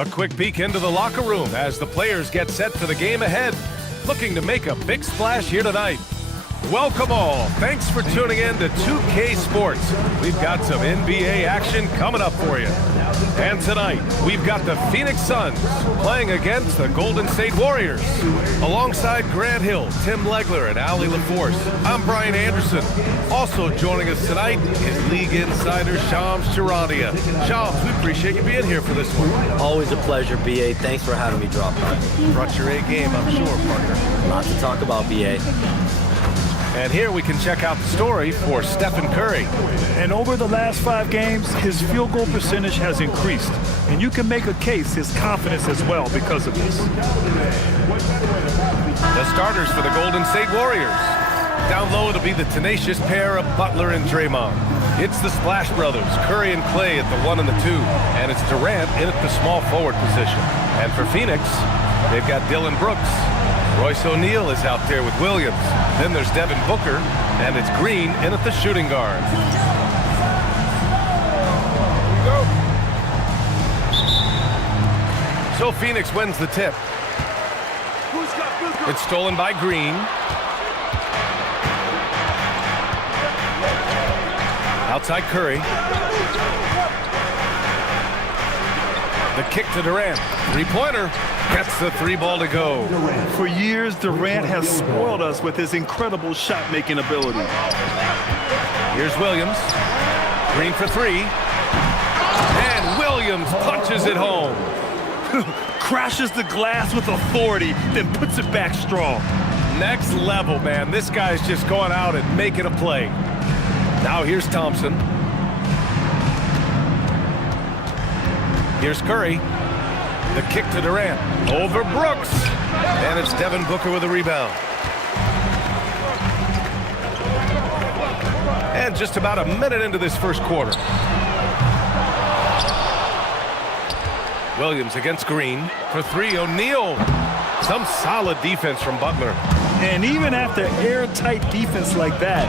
A quick peek into the locker room as the players get set for the game ahead, looking to make a big splash here tonight. Welcome all. Thanks for tuning in to 2K Sports. We've got some NBA action coming up for you. And tonight, we've got the Phoenix Suns playing against the Golden State Warriors. Alongside Grant Hill, Tim Legler, and Allie LaForce, I'm Brian Anderson. Also joining us tonight is League Insider Shams Charania. Shams, we appreciate you being here for this one. Always a pleasure, BA. Thanks for having me drop by. Brought your A game, I'm sure, partner. Lot to talk about, BA. And here we can check out the story for Stephen Curry. And over the last 5 games, his field goal percentage has increased. And you can make a case his confidence as well because of this. The starters for the Golden State Warriors. Down low, it'll be the tenacious pair of Butler and Draymond. It's the Splash Brothers, Curry and Clay at the 1 and the 2. And it's Durant in at the small forward position. And for Phoenix, they've got Dylan Brooks. Royce O'Neal is out there with Williams. Then there's Devin Booker, and it's Green in at the shooting guard. So Phoenix wins the tip. It's stolen by Green. Outside Curry. The kick to Durant. Three-pointer. Gets the 3-ball to go. For years, Durant has spoiled us with his incredible shot-making ability. Here's Williams. Green for 3. And Williams punches it home. Crashes the glass with authority, then puts it back strong. Next level, man. This guy's just going out and making a play. Now here's Thompson. Here's Curry. The kick to Durant. Over Brooks. And it's Devin Booker with a rebound. And just about a minute into this first quarter. Williams against Green for 3. O'Neal. Some solid defense from Butler. And even after airtight defense like that,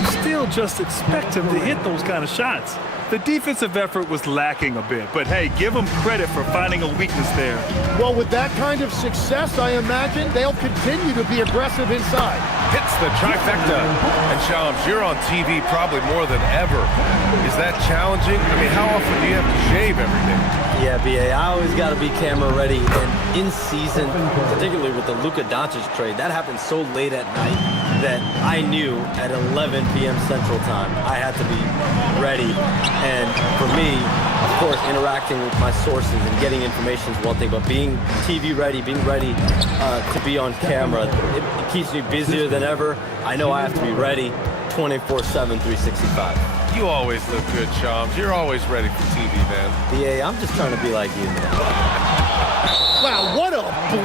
you still just expect him to hit those kind of shots. The defensive effort was lacking a bit, but hey, give them credit for finding a weakness there. Well, with that kind of success, I imagine they'll continue to be aggressive inside. Hits the trifecta. And Shams, you're on TV probably more than ever. Is that challenging? I mean, how often do you have to shave every day? Yeah, BA, I always got to be camera ready. And in season, particularly with the Luka Doncic trade, that happened so late at night that I knew at 11 p.m. Central Time I had to be ready. And for me, of course, interacting with my sources and getting information is one thing, but being TV ready, being ready to be on camera, it keeps me busier than ever. I know I have to be ready 24/7, 365. You always look good, Shams. You're always ready for TV, man. BA, I'm just trying to be like you, man. Wow, what a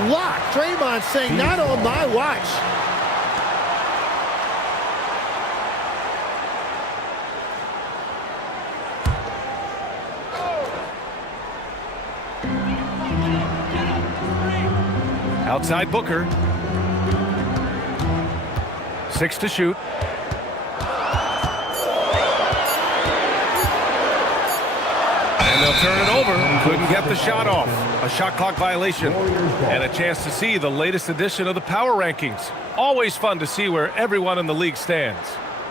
block. Draymond saying, not on my watch. Outside Booker. 6 to shoot. And they'll turn it over. Couldn't get the shot off. A shot clock violation. And a chance to see the latest edition of the power rankings. Always fun to see where everyone in the league stands.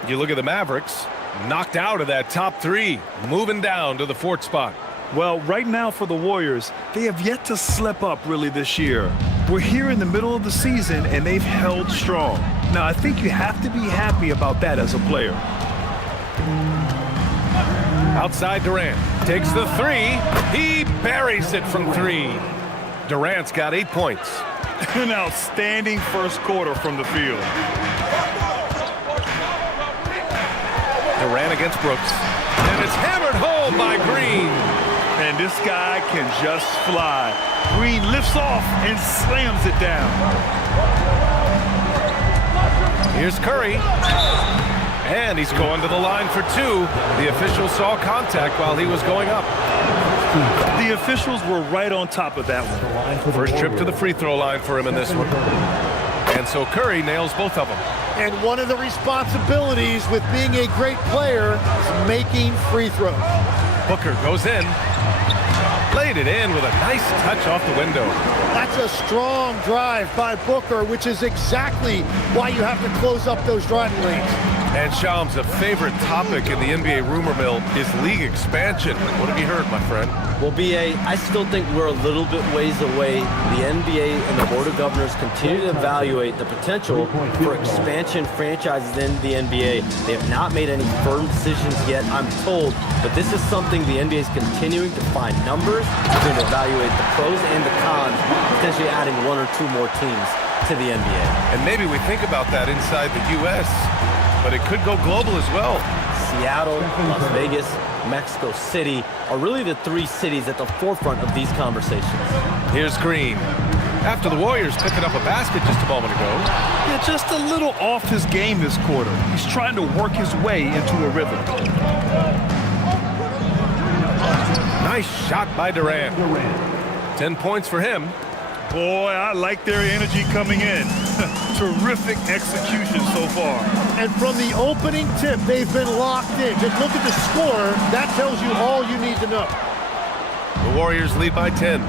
You look at the Mavericks, knocked out of that top 3, moving down to the 4th spot. Well, right now for the Warriors, they have yet to slip up really this year. We're here in the middle of the season, and they've held strong. Now, I think you have to be happy about that as a player. Outside Durant. Takes the 3. He buries it from 3. Durant's got 8 points. An outstanding first quarter from the field. Durant against Brooks. And it's hammered home by Green. And this guy can just fly. Green lifts off and slams it down. Here's Curry. And he's going to the line for 2. The official saw contact while he was going up. The officials were right on top of that one. First trip to the free throw line for him in this one. And so Curry nails both of them. And one of the responsibilities with being a great player is making free throws. Booker goes in. Laid it in with a nice touch off the window. That's a strong drive by Booker, which is exactly why you have to close up those driving lanes. And Shams, a favorite topic in the NBA rumor mill is league expansion. What have you heard, my friend? Well, BA, I still think we're a little bit ways away. The NBA and the Board of Governors continue to evaluate the potential for expansion franchises in the NBA. They have not made any firm decisions yet, I'm told, but this is something the NBA is continuing to find numbers. They're going to evaluate the pros and the cons, potentially adding 1 or 2 more teams to the NBA. And maybe we think about that inside the U.S., but it could go global as well. Seattle, Las Vegas, Mexico City are really the 3 cities at the forefront of these conversations. Here's Green. After the Warriors picking up a basket just a moment ago. Yeah, just a little off his game this quarter. He's trying to work his way into a rhythm. Nice shot by Durant. 10 points for him. Boy, I like their energy coming in. Terrific execution so far. And from the opening tip, they've been locked in. Just look at the score. That tells you all you need to know. The Warriors lead by 10.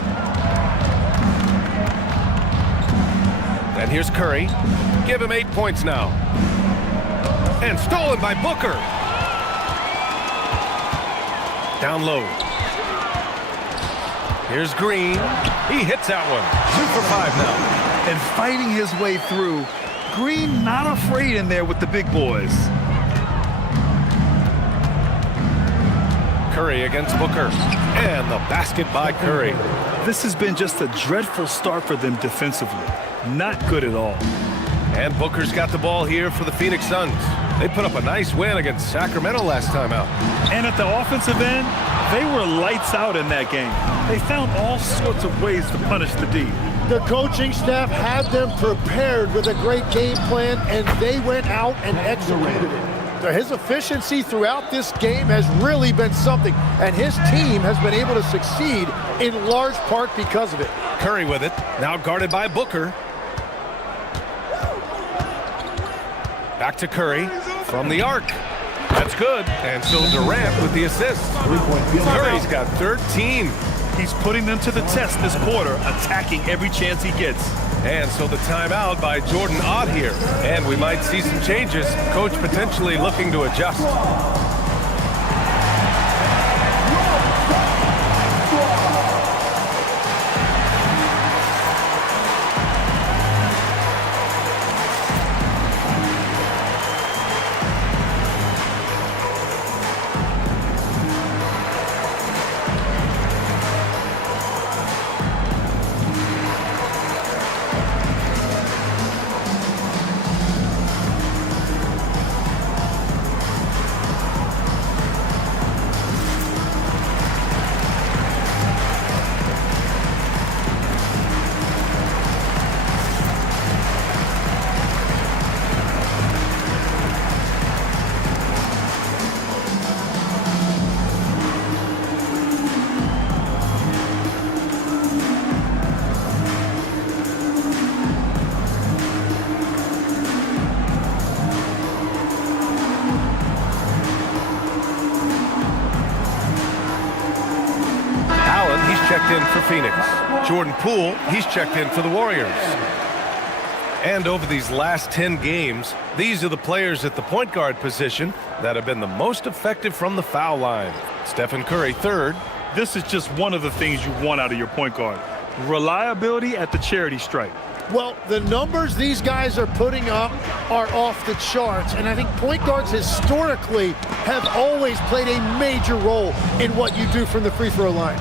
And here's Curry. Give him 8 points now. And stolen by Booker. Down low. Here's Green. He hits that one. 2 for 5 now. And fighting his way through. Green not afraid in there with the big boys. Curry against Booker. And the basket by Curry. This has been just a dreadful start for them defensively. Not good at all. And Booker's got the ball here for the Phoenix Suns. They put up a nice win against Sacramento last time out. And at the offensive end, they were lights out in that game. They found all sorts of ways to punish the D. The coaching staff had them prepared with a great game plan, and they went out and executed it. So his efficiency throughout this game has really been something, and his team has been able to succeed in large part because of it. Curry with it, now guarded by Booker. Back to Curry from the arc. That's good. And so Durant with the assist. Curry's got 13. He's putting them to the test this quarter, attacking every chance he gets. And so the timeout by Jordan Ott here. And we might see some changes. Coach potentially looking to adjust. Checked in for Phoenix. Jordan Poole, he's checked in for the Warriors. And over these last 10 games, these are the players at the point guard position that have been the most effective from the foul line. Stephen Curry, third. This is just one of the things you want out of your point guard. Reliability at the charity stripe. Well, the numbers these guys are putting up are off the charts, and I think point guards historically have always played a major role in what you do from the free throw line.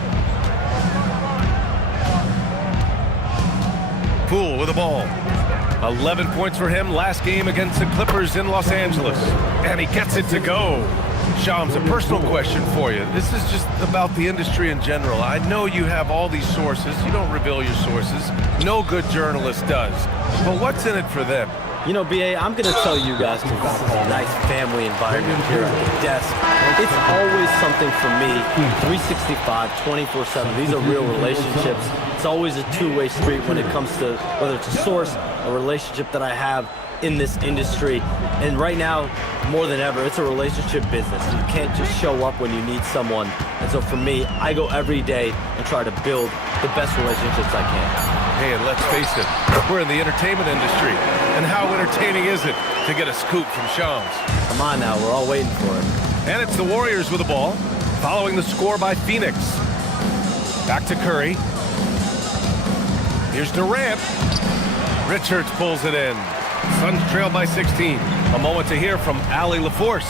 Poole with the ball. 11 points for him last game against the Clippers in Los Angeles. And he gets it to go. Shams, a personal question for you. This is just about the industry in general. I know you have all these sources. You don't reveal your sources. No good journalist does. But what's in it for them? You know, BA, I'm going to tell you guys, because this is a nice family environment here at the desk. It's always something for me, 365, 24/7. These are real relationships. It's always a two-way street when it comes to whether it's a source, a relationship that I have in this industry. And right now, more than ever, it's a relationship business. You can't just show up when you need someone. And so for me, I go every day and try to build the best relationships I can. Hey, and let's face it, we're in the entertainment industry. And how entertaining is it to get a scoop from Shams? Come on now, we're all waiting for it. And it's the Warriors with the ball, following the score by Phoenix. Back to Curry. Here's Durant. Richards pulls it in. Suns trail by 16. A moment to hear from Allie LaForce.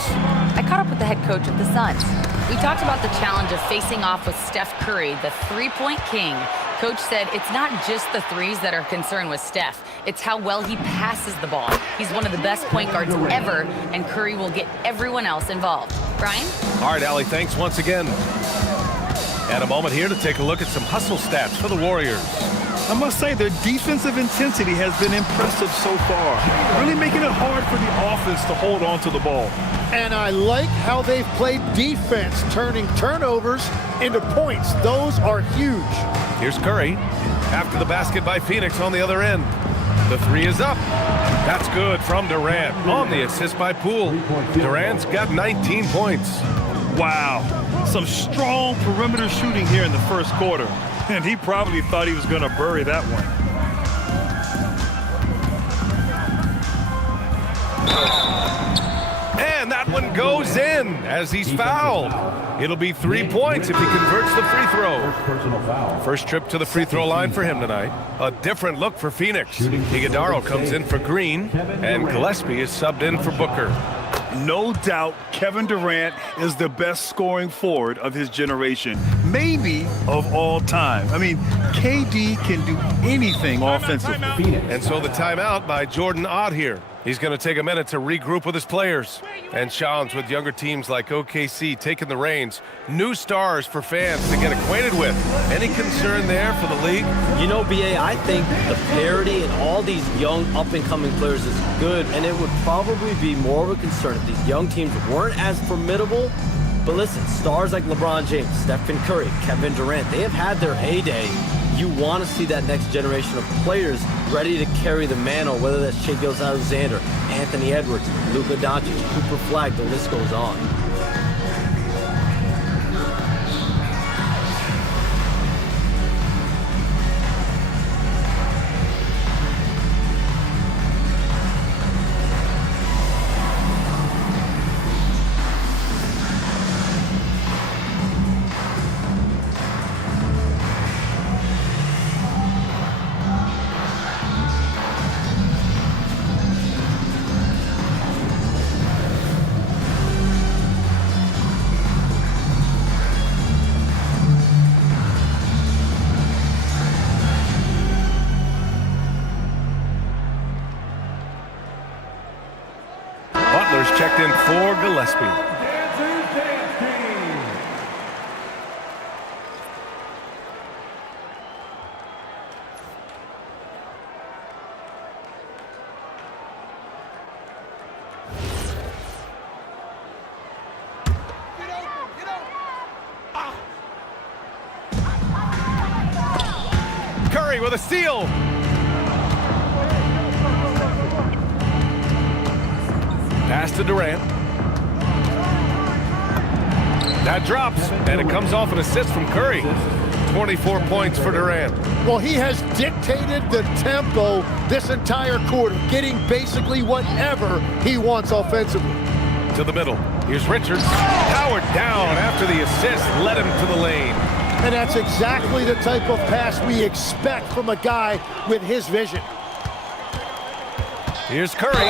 I caught up with the head coach of the Suns. We talked about the challenge of facing off with Steph Curry, the three-point king. Coach said it's not just the threes that are concerned with Steph. It's how well he passes the ball. He's one of the best point guards ever, and Curry will get everyone else involved. Brian? All right, Allie, thanks once again. And a moment here to take a look at some hustle stats for the Warriors. I must say, their defensive intensity has been impressive so far, really making it hard for the offense to hold on to the ball. And I like how they've played defense, turning turnovers into points. Those are huge. Here's Curry. After the basket by Phoenix on the other end. The three is up. That's good from Durant on the assist by Poole. Durant's got 19 points. Wow, some strong perimeter shooting here in the first quarter. And he probably thought he was going to bury that one. And that one goes in as he's fouled. It'll be 3 points if he converts the free throw. First trip to the free throw line for him tonight. A different look for Phoenix. Iguodala comes in for Green, and Gillespie is subbed in for Booker. No doubt Kevin Durant is the best scoring forward of his generation, maybe of all time. I mean, KD can do anything offensively. And so the timeout by Jordan Ott here. He's going to take a minute to regroup with his players. And Shams with younger teams like OKC taking the reins. New stars for fans to get acquainted with. Any concern there for the league? You know, BA, I think the parity in all these young up-and-coming players is good, and it would probably be more of a concern if these young teams weren't as formidable. But listen, stars like LeBron James, Stephen Curry, Kevin Durant, they have had their heyday. You want to see that next generation of players ready to carry the mantle, whether that's Shai Gilgeous-Alexander, Anthony Edwards, Luka Doncic, Cooper Flag, the list goes on. Butler's checked in for Gillespie. Curry with a steal. Pass to Durant. That drops, and it comes off an assist from Curry. 24 points for Durant. Well, he has dictated the tempo this entire quarter, getting basically whatever he wants offensively. To the middle. Here's Richards. Powered down after the assist led him to the lane. And that's exactly the type of pass we expect from a guy with his vision. Here's Curry.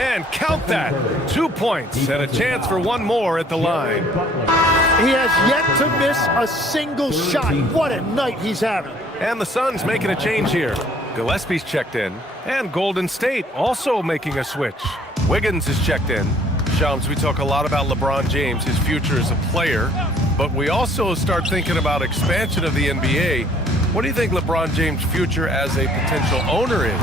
And count that. 2 points and a chance for one more at the line. He has yet to miss a single shot. What a night he's having. And the Suns making a change here. Gillespie's checked in. And Golden State also making a switch. Wiggins is checked in. Shams, we talk a lot about LeBron James, his future as a player, but we also start thinking about expansion of the NBA. What do you think LeBron James' future as a potential owner is?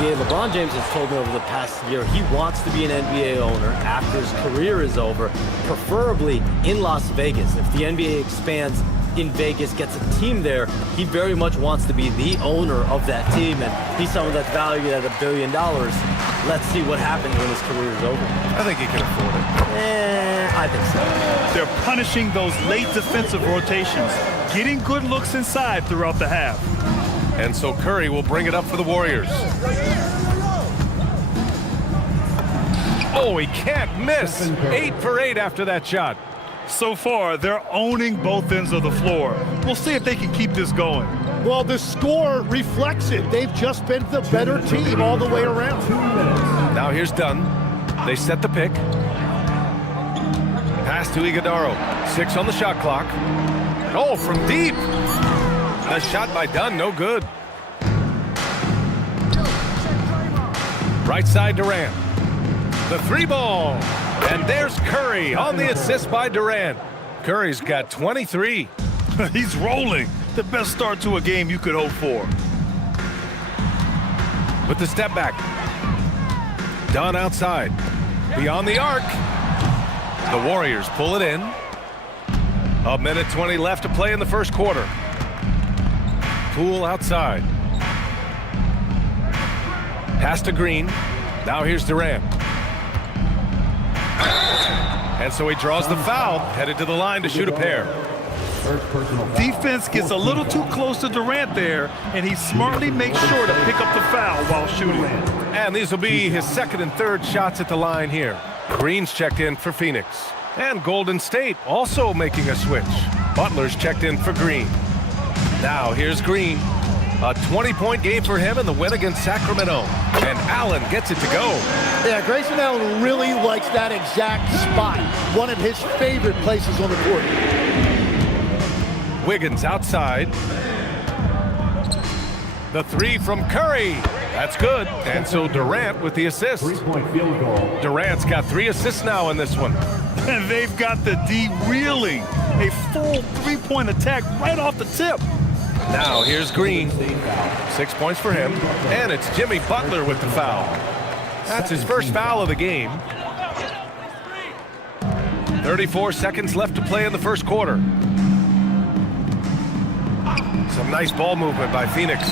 Yeah, LeBron James has told me over the past year he wants to be an NBA owner after his career is over, preferably in Las Vegas. If the NBA expands in Vegas, gets a team there, he very much wants to be the owner of that team, and he's someone that's valued at $1 billion. Let's see what happens when his career is over. I think he can afford it. I think so. They're punishing those late defensive rotations, getting good looks inside throughout the half. And so Curry will bring it up for the Warriors. Oh, he can't miss. 8 for 8 after that shot. So far, they're owning both ends of the floor. We'll see if they can keep this going. Well, the score reflects it. They've just been the better team all the way around. Now here's Dunn. They set the pick. Pass to Iguodaro. 6 on the shot clock. Oh, from deep. The shot by Dunn, no good. Right side Durant. The 3 ball. And there's Curry on the assist by Durant. Curry's got 23. He's rolling. The best start to a game you could hope for. With the step back. Dunn outside. Beyond the arc. The Warriors pull it in. 1:20 left to play in the first quarter. Poole outside. Pass to Green. Now here's Durant. And so he draws the foul, headed to the line to shoot a pair. Defense gets a little too close to Durant there, and he smartly makes sure to pick up the foul while shooting. And these will be his second and third shots at the line here. Green's checked in for Phoenix. And Golden State also making a switch. Butler's checked in for Green. Now here's Green. A 20-point game for him in the win against Sacramento. And Allen gets it to go. Yeah, Grayson Allen really likes that exact spot. One of his favorite places on the court. Wiggins outside. The 3 from Curry. That's good. And so Durant with the assist. Durant's got 3 assists now in this one. And they've got the D reeling. A full 3-point attack right off the tip. Now here's Green. 6 points for him. And it's Jimmy Butler with the foul. That's his first foul of the game. 34 seconds left to play in the first quarter. Some nice ball movement by Phoenix.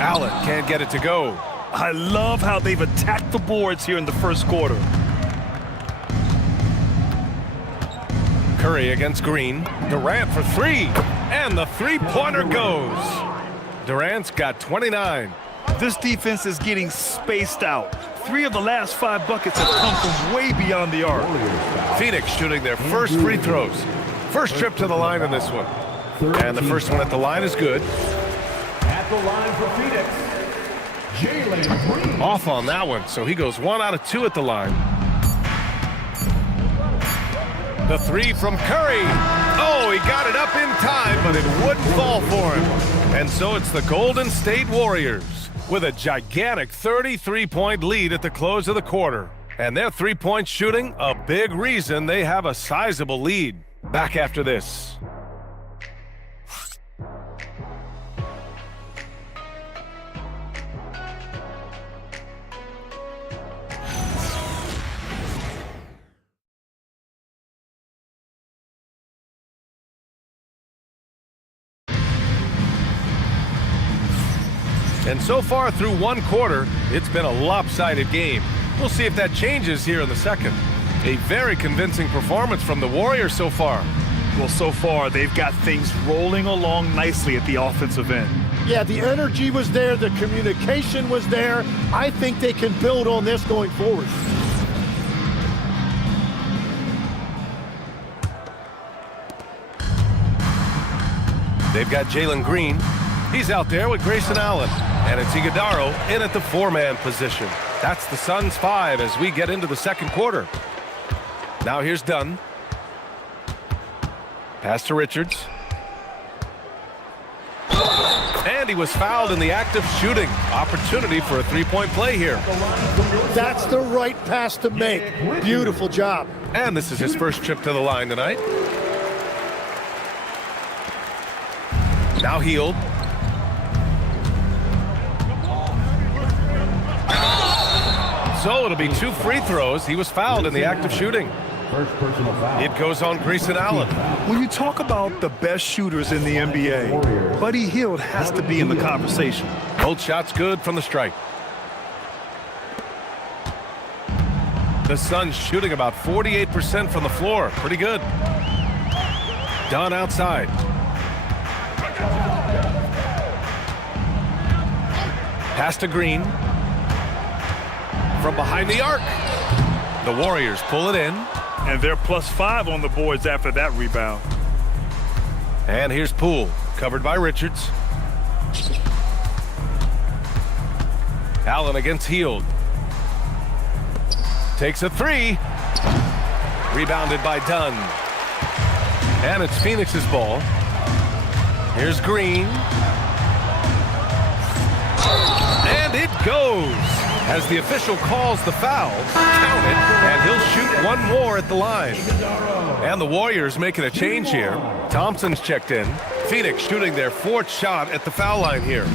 Allen can't get it to go. I love how they've attacked the boards here in the first quarter. Curry against Green. Durant for 3. And the 3-pointer goes. Durant's got 29. This defense is getting spaced out. 3 of the last 5 buckets have come from way beyond the arc. Phoenix shooting their first free throws. First trip to the line in this one. And the first one at the line is good. At the line for Phoenix, Jalen Green. Off on that one, so he goes 1 out of 2 at the line. The 3 from Curry. Oh, he got it up in time, but it wouldn't fall for him. And so it's the Golden State Warriors with a gigantic 33-point lead at the close of the quarter. And their 3-point shooting, a big reason they have a sizable lead. Back after this. And so far through one quarter, it's been a lopsided game. We'll see if that changes here in the second. A very convincing performance from the Warriors so far. Well, so far, they've got things rolling along nicely at the offensive end. Yeah, the energy was there. The communication was there. I think they can build on this going forward. They've got Jalen Green. He's out there with Grayson Allen. And it's Iguodaro in at the 4-man position. That's the Suns' 5 as we get into the second quarter. Now here's Dunn. Pass to Richards. And he was fouled in the act of shooting. Opportunity for a 3-point play here. That's the right pass to make. Beautiful job. And this is his first trip to the line tonight. Now Hield. So it'll be 2 free throws. He was fouled in the act of shooting. First personal foul. It goes on Grayson Allen. When you talk about the best shooters in the NBA, Buddy Hield has to be in the conversation. Both shots good from the strike. The Suns shooting about 48% from the floor. Pretty good. Dunn outside. Pass to Green. From behind the arc. The Warriors pull it in. And they're +5 on the boards after that rebound. And here's Poole, covered by Richards. Allen against Hield. Takes a three. Rebounded by Dunn. And it's Phoenix's ball. Here's Green. And it goes. As the official calls the foul, count it, and he'll shoot one more at the line. And the Warriors making a change here. Thompson's checked in. Phoenix shooting their 4th shot at the foul line here.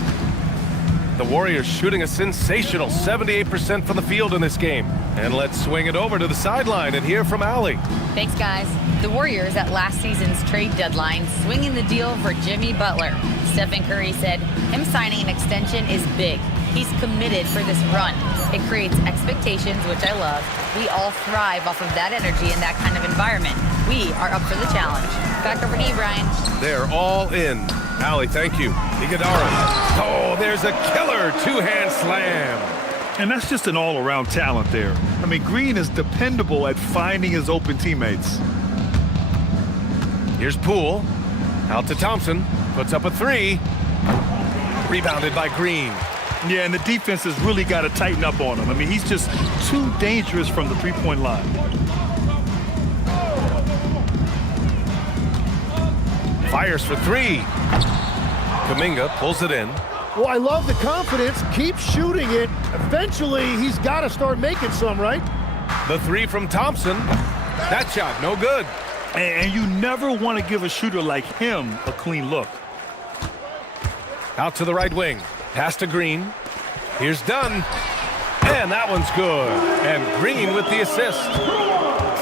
The Warriors shooting a sensational 78% from the field in this game. And let's swing it over to the sideline and hear from Allie. Thanks, guys. The Warriors at last season's trade deadline swinging the deal for Jimmy Butler. Stephen Curry said him signing an extension is big. He's committed for this run. It creates expectations, which I love. We all thrive off of that energy in that kind of environment. We are up for the challenge. Back over to you, Brian. They're all in. Allie, thank you. Iguodala. Oh, there's a killer 2-hand slam. And that's just an all-around talent there. I mean, Green is dependable at finding his open teammates. Here's Poole. Out to Thompson. Puts up a three. Rebounded by Green. Yeah, and the defense has really got to tighten up on him. I mean, he's just too dangerous from the three-point line. Fires for three. Kuminga pulls it in. Well, I love the confidence. Keep shooting it. Eventually, he's got to start making some, right? The three from Thompson. That shot, no good. And you never want to give a shooter like him a clean look. Out to the right wing. Pass to Green. Here's Dunn. And that one's good. And Green with the assist.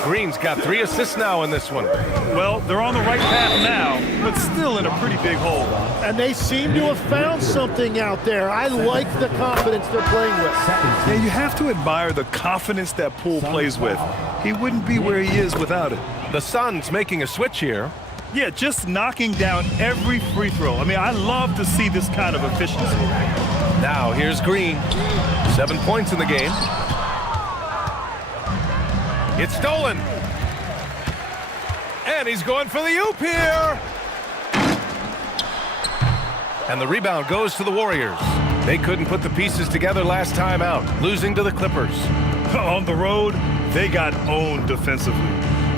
Green's got 3 assists now in this one. Well, they're on the right path now, but still in a pretty big hole. And they seem to have found something out there. I like the confidence they're playing with. Yeah, you have to admire the confidence that Poole plays with. He wouldn't be where he is without it. The Suns making a switch here. Yeah, just knocking down every free throw. I mean, I love to see this kind of efficiency. Now here's Green. 7 points in the game. It's stolen. And he's going for the oop here. And the rebound goes to the Warriors. They couldn't put the pieces together last time out, losing to the Clippers. On the road, they got owned defensively.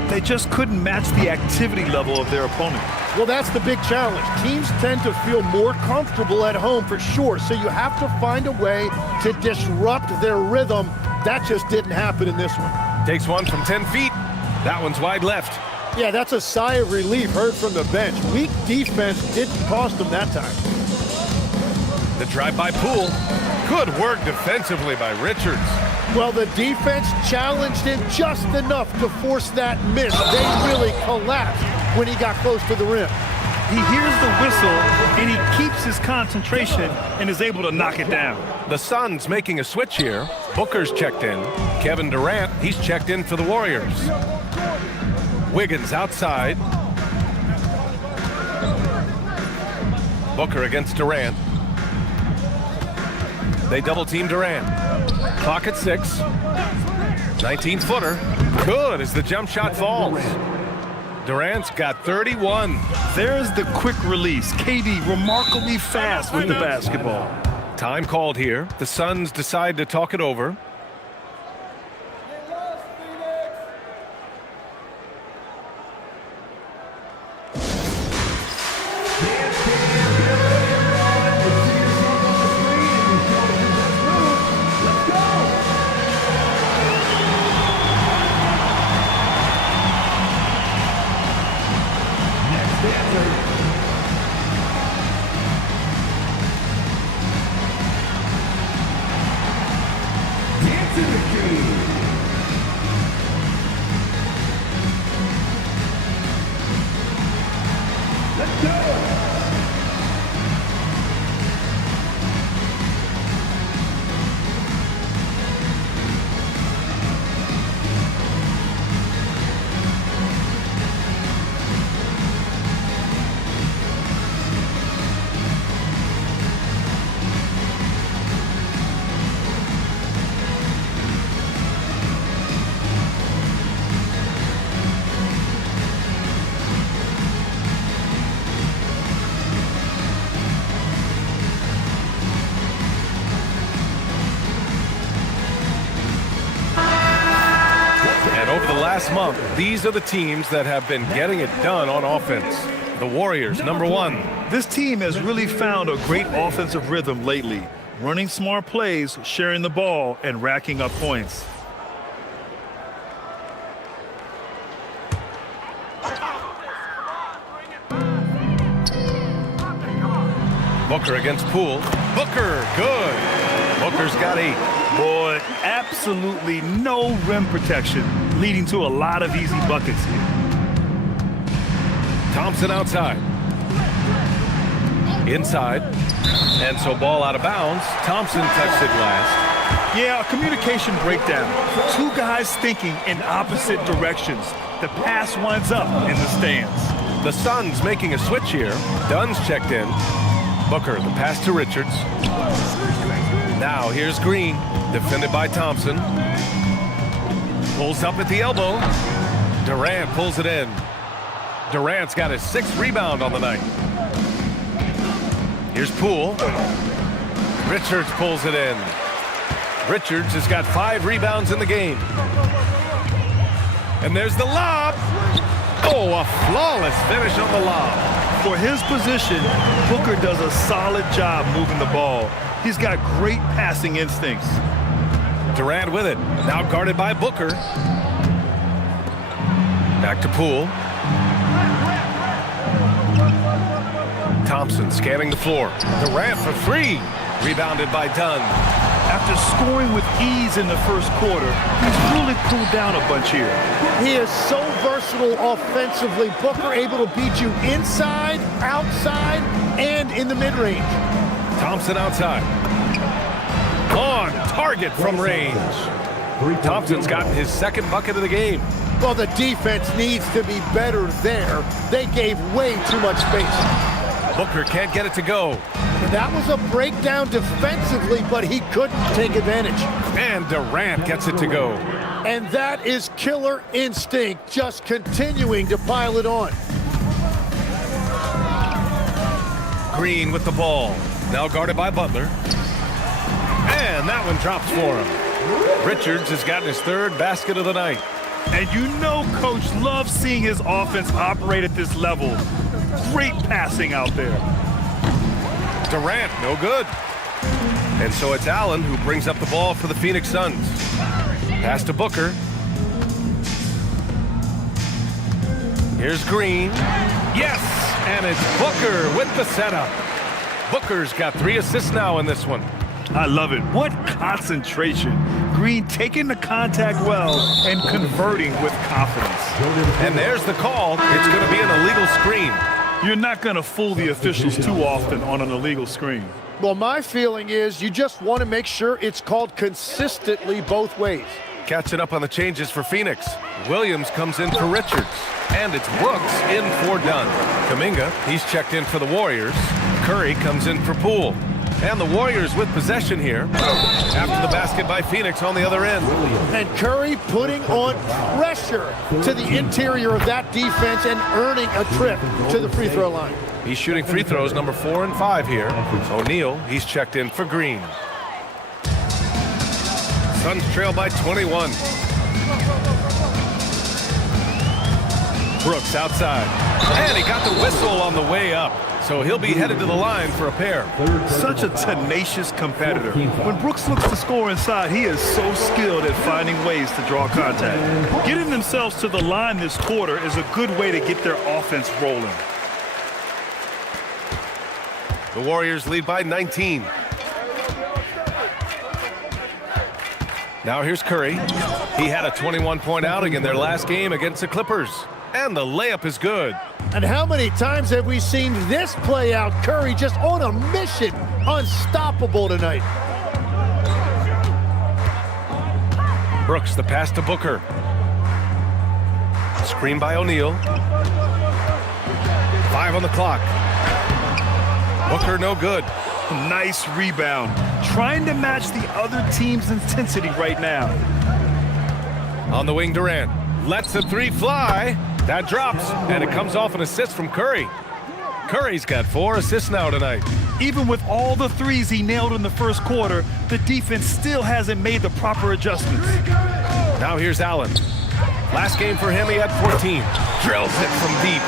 They just couldn't match the activity level of their opponent. Well, that's the big challenge. Teams tend to feel more comfortable at home for sure, so you have to find a way to disrupt their rhythm. That just didn't happen in this one. Takes one from 10 feet. That one's wide left. Yeah, that's a sigh of relief heard from the bench. Weak defense didn't cost them that time. The drive by Poole. Good work defensively by Richards. Well, the defense challenged him just enough to force that miss. They really collapsed when he got close to the rim. He hears the whistle, and he keeps his concentration and is able to knock it down. The Suns making a switch here. Booker's checked in. Kevin Durant, he's checked in for the Warriors. Wiggins outside. Booker against Durant. They double-team Durant. Clock at 6. 19-footer. Good as the jump shot falls. Durant's got 31. There's the quick release. KD remarkably fast with the basketball. Time called here. The Suns decide to talk it over. last month, these are the teams that have been getting it done on offense. The Warriors, number 1. This team has really found a great offensive rhythm lately, running smart plays, sharing the ball, and racking up points. Booker against Poole. Booker, good. Booker's got 8. Boy, absolutely no rim protection, leading to a lot of easy buckets here. Thompson outside. Inside. And so ball out of bounds. Thompson touched it last. Yeah, a communication breakdown. 2 guys thinking in opposite directions. The pass winds up in the stands. The Suns making a switch here. Dunn's checked in. Booker, the pass to Richards. Now here's Green, defended by Thompson. Pulls up at the elbow. Durant pulls it in. Durant's got his 6th rebound on the night. Here's Poole. Richards pulls it in. Richards has got 5 rebounds in the game. And there's the lob. Oh, a flawless finish on the lob. For his position, Booker does a solid job moving the ball. He's got great passing instincts. Durant with it. Now guarded by Booker. Back to Poole. Thompson scanning the floor. Durant for 3. Rebounded by Dunn. After scoring with ease in the first quarter, he's really cooled down a bunch here. He is so versatile offensively. Booker able to beat you inside, outside, and in the mid-range. Thompson outside. On target from range. Thompson's gotten his 2nd bucket of the game. Well, the defense needs to be better there. They gave way too much space. Booker can't get it to go. That was a breakdown defensively, but he couldn't take advantage. And Durant gets it to go. And that is killer instinct, just continuing to pile it on. Green with the ball. Now guarded by Butler. And that one drops for him. Richards has gotten his 3rd basket of the night. And you know Coach loves seeing his offense operate at this level. Great passing out there. Durant, no good. And so it's Allen who brings up the ball for the Phoenix Suns. Pass to Booker. Here's Green. Yes! And it's Booker with the setup. Booker's got 3 assists now in this one. I love it. What concentration. Green taking the contact well and converting with confidence. And there's the call. It's going to be an illegal screen. You're not going to fool the officials too often on an illegal screen. Well, my feeling is you just want to make sure it's called consistently both ways. Catching up on the changes for Phoenix. Williams comes in for Richards. And it's Brooks in for Dunn. Kuminga, he's checked in for the Warriors. Curry comes in for Poole. And the Warriors with possession here after the basket by Phoenix on the other end. And Curry putting on pressure to the interior of that defense and earning a trip to the free throw line. He's shooting free throws number 4 and 5 here. O'Neal, he's checked in for Green. Suns trail by 21. Brooks outside. And he got the whistle on the way up. So he'll be headed to the line for a pair. Such a tenacious competitor. When Brooks looks to score inside, he is so skilled at finding ways to draw contact. Getting themselves to the line this quarter is a good way to get their offense rolling. The Warriors lead by 19. Now here's Curry. He had a 21-point outing in their last game against the Clippers. And the layup is good. And how many times have we seen this play out? Curry just on a mission. Unstoppable tonight. Brooks, the pass to Booker. Screen by O'Neal. 5 on the clock. Booker no good. Nice rebound. Trying to match the other team's intensity right now. On the wing, Durant. Lets the 3 fly. That drops, and it comes off an assist from Curry. Curry's got 4 assists now tonight. Even with all the threes he nailed in the first quarter, the defense still hasn't made the proper adjustments. Now here's Allen. Last game for him, he had 14. Drills it from deep.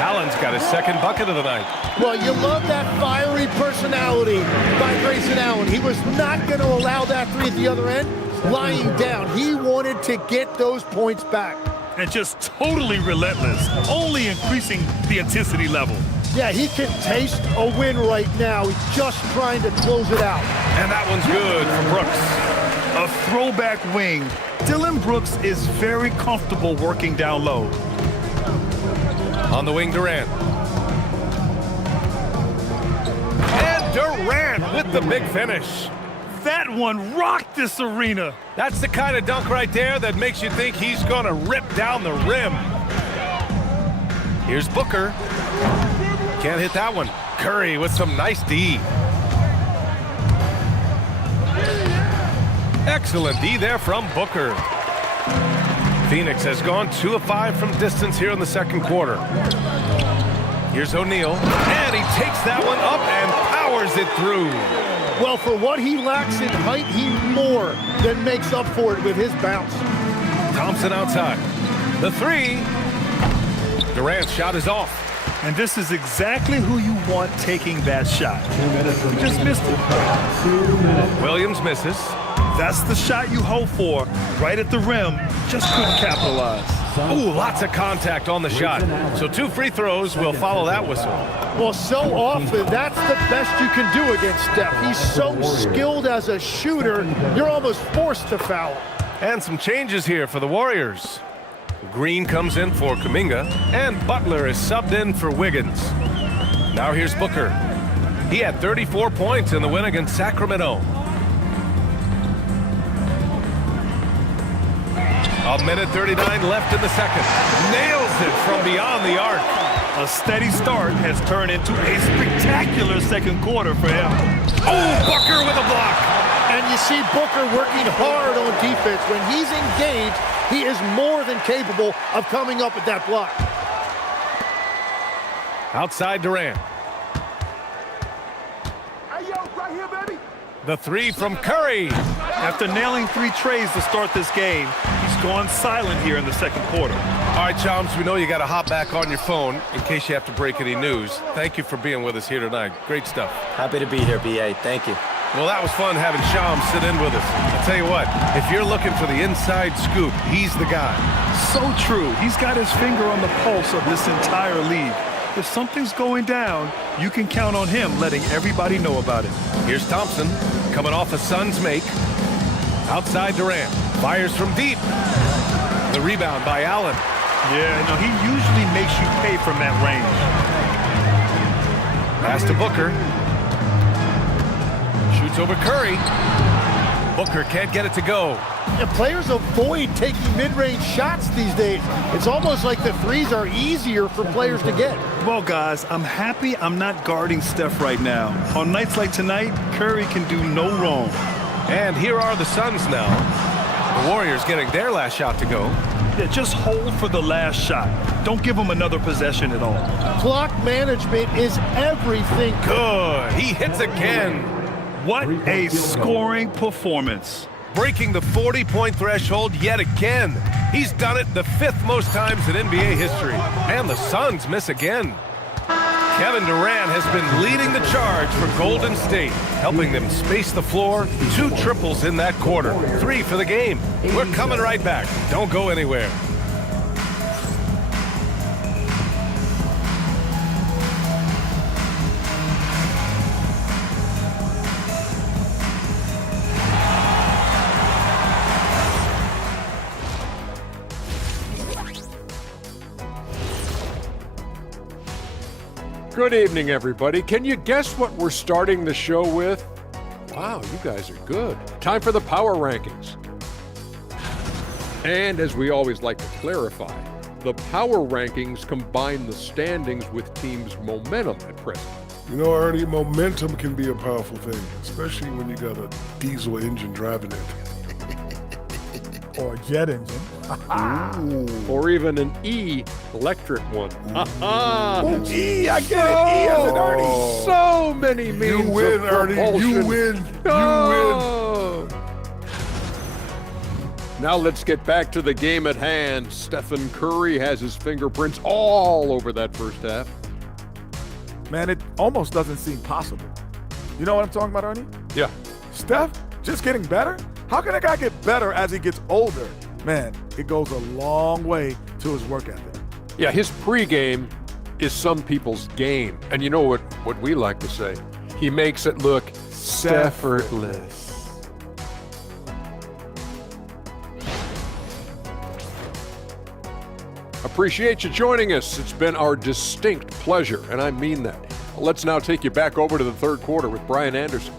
Allen's got his second bucket of the night. Well, you love that fiery personality by Grayson Allen. He was not going to allow that three at the other end. Lying down, he wanted to get those points back. And just totally relentless, only increasing the intensity level. Yeah, he can taste a win right now. He's just trying to close it out. And that one's good for Brooks. A throwback wing. Dylan Brooks is very comfortable working down low. On the wing, Durant. And Durant with the big finish. That one rocked this arena. That's the kind of dunk right there that makes you think he's going to rip down the rim. Here's Booker. Can't hit that one. Curry with some nice D. Excellent D there from Booker. Phoenix has gone 2 of 5 from distance here in the second quarter. Here's O'Neal, and he takes that one up and powers it through. Well, for what he lacks in height, he more than makes up for it with his bounce. Thompson outside. The three. Durant's shot is off. And this is exactly who you want taking that shot. He just missed it. Williams misses. That's the shot you hope for. Right at the rim, just couldn't capitalize. Ooh, lots of contact on the shot. So 2 free throws will follow that whistle. Well, so often, that's the best you can do against Steph. He's so skilled as a shooter, you're almost forced to foul. And some changes here for the Warriors. Green comes in for Kuminga, and Butler is subbed in for Wiggins. Now here's Booker. He had 34 points in the win against Sacramento. A minute 39 left in the second. Nails it from beyond the arc. A steady start has turned into a spectacular second quarter for him. Oh, Booker with a block. And you see Booker working hard on defense. When he's engaged, he is more than capable of coming up with that block. Outside Durant. Hey, yo, right here, baby. The three from Curry. After nailing 3 trays to start this game, he's gone silent here in the second quarter. All right, Chums, we know you got to hop back on your phone in case you have to break any news. Thank you for being with us here tonight. Great stuff. Happy to be here, B.A. Thank you. Well, that was fun having Shams sit in with us. I'll tell you what, if you're looking for the inside scoop, he's the guy. So true. He's got his finger on the pulse of this entire league. If something's going down, you can count on him letting everybody know about it. Here's Thompson coming off a Suns make. Outside Durant. Fires from deep. The rebound by Allen. Yeah, no, he usually makes you pay from that range. Pass to Booker. Shoots over Curry. Booker can't get it to go. And players avoid taking mid-range shots these days. It's almost like the threes are easier for players to get. Well, guys, I'm happy I'm not guarding Steph right now. On nights like tonight, Curry can do no wrong. And here are the Suns now. The Warriors getting their last shot to go. Yeah, just hold for the last shot. Don't give them another possession at all. Clock management is everything. Good. He hits again. What a scoring performance. Breaking the 40-point threshold yet again. He's done it the 5th most times in NBA history. And the Suns miss again. Kevin Durant has been leading the charge for Golden State, helping them space the floor. 2 triples in that quarter. 3 for the game. We're coming right back. Don't go anywhere. Good evening, everybody. Can you guess what we're starting the show with? Wow, you guys are good. Time for the power rankings. And as we always like to clarify, the power rankings combine the standings with teams' momentum at present. You know, Ernie, momentum can be a powerful thing, especially when you got a diesel engine driving it. Or a jet engine. Or even an electric one. E, I get it. E as in Ernie. So many means You win, of Ernie. propulsion. You win. You win. Oh. Now let's get back to the game at hand. Stephen Curry has his fingerprints all over that first half. Man, it almost doesn't seem possible. You know what I'm talking about, Ernie? Yeah. Steph just getting better? How can a guy get better as he gets older? Man, it goes a long way to his work ethic. Yeah, his pregame is some people's game. And you know what we like to say? He makes it look effortless. Appreciate you joining us. It's been our distinct pleasure, and I mean that. Let's now take you back over to the third quarter with Brian Anderson.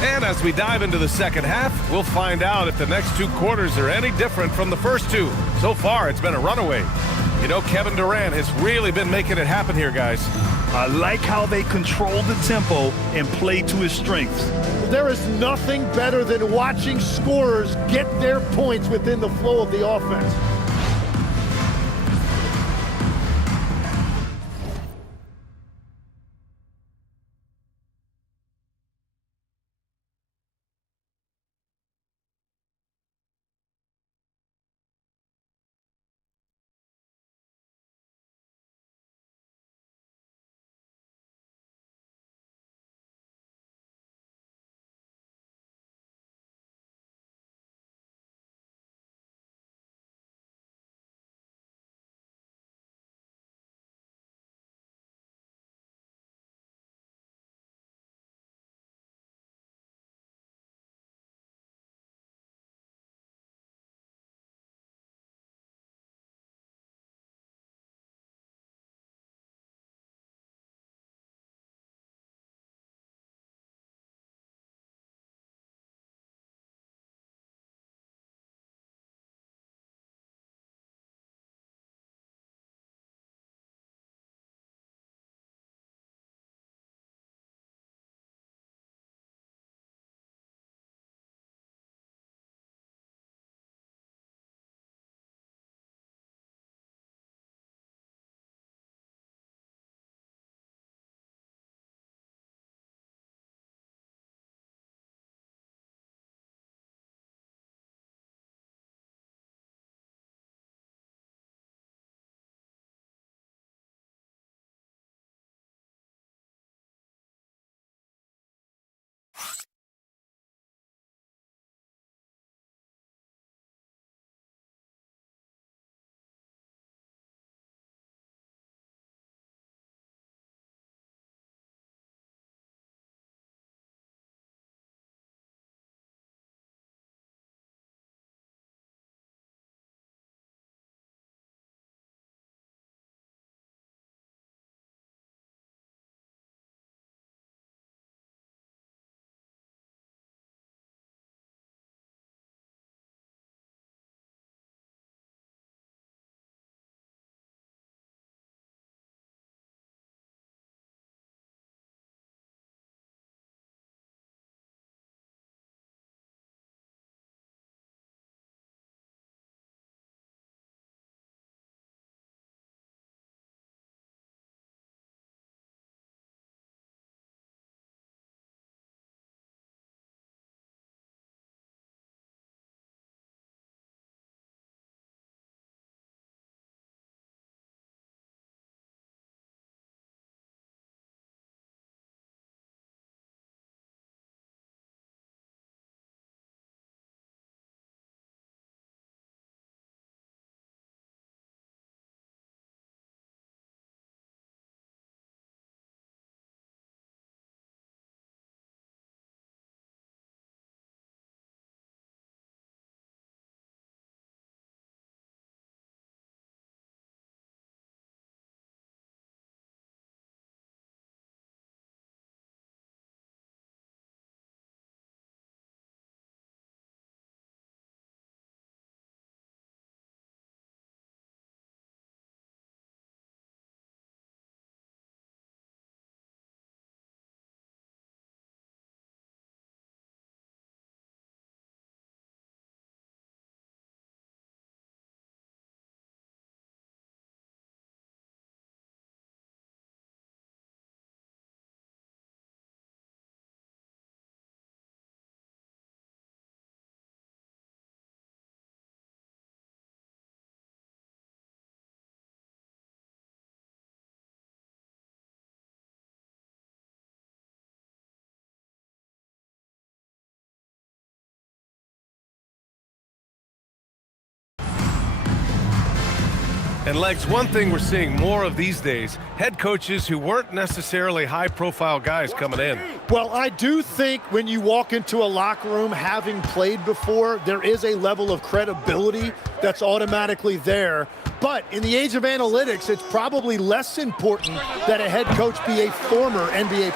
And as we dive into the second half, we'll find out if the next two quarters are any different from the first two. So far, it's been a runaway. You know, Kevin Durant has really been making it happen here, guys. I like how they control the tempo and play to his strengths. There is nothing better than watching scorers get their points within the flow of the offense. And Legs, one thing we're seeing more of these days, head coaches who weren't necessarily high-profile guys coming in. Well, I do think when you walk into a locker room having played before, there is a level of credibility that's automatically there. But in the age of analytics, it's probably less important that a head coach be a former NBA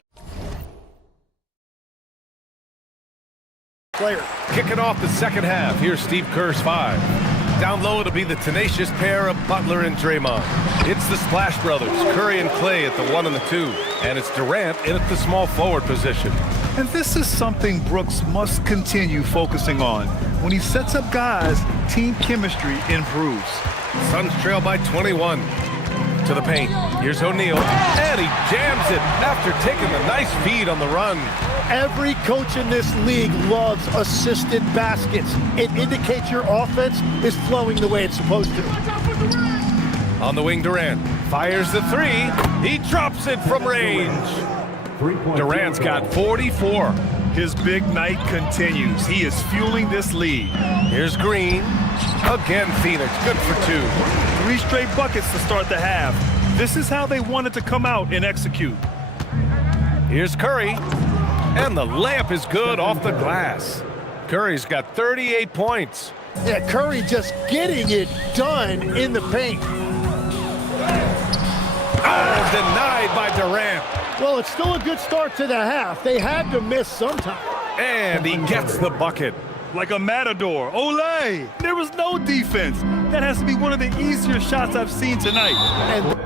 player. Kicking off the second half, here's Steve Kerr's 5. Down low, it'll be the tenacious pair of Butler and Draymond. It's the Splash Brothers, Curry and Clay at the 1 and the 2. And it's Durant in at the small forward position. And this is something Brooks must continue focusing on. When he sets up guys, team chemistry improves. Suns trail by 21. To the paint. Here's O'Neal. And he jams it after taking a nice feed on the run. Every coach in this league loves assisted baskets. It indicates your offense is flowing the way it's supposed to. On the wing, Durant fires the 3. He drops it from range. Durant's got 44. His big night continues. He is fueling this lead. Here's Green. Again, Phoenix, good for 2. 3 straight buckets to start the half. This is how they wanted to come out and execute. Here's Curry. And the layup is good off the glass. Curry's got 38 points. Yeah, Curry just getting it done in the paint. Oh, denied by Durant. Well, it's still a good start to the half. They had to miss sometime. And he gets the bucket. Like a matador. Olay! There was no defense. That has to be one of the easier shots I've seen tonight. And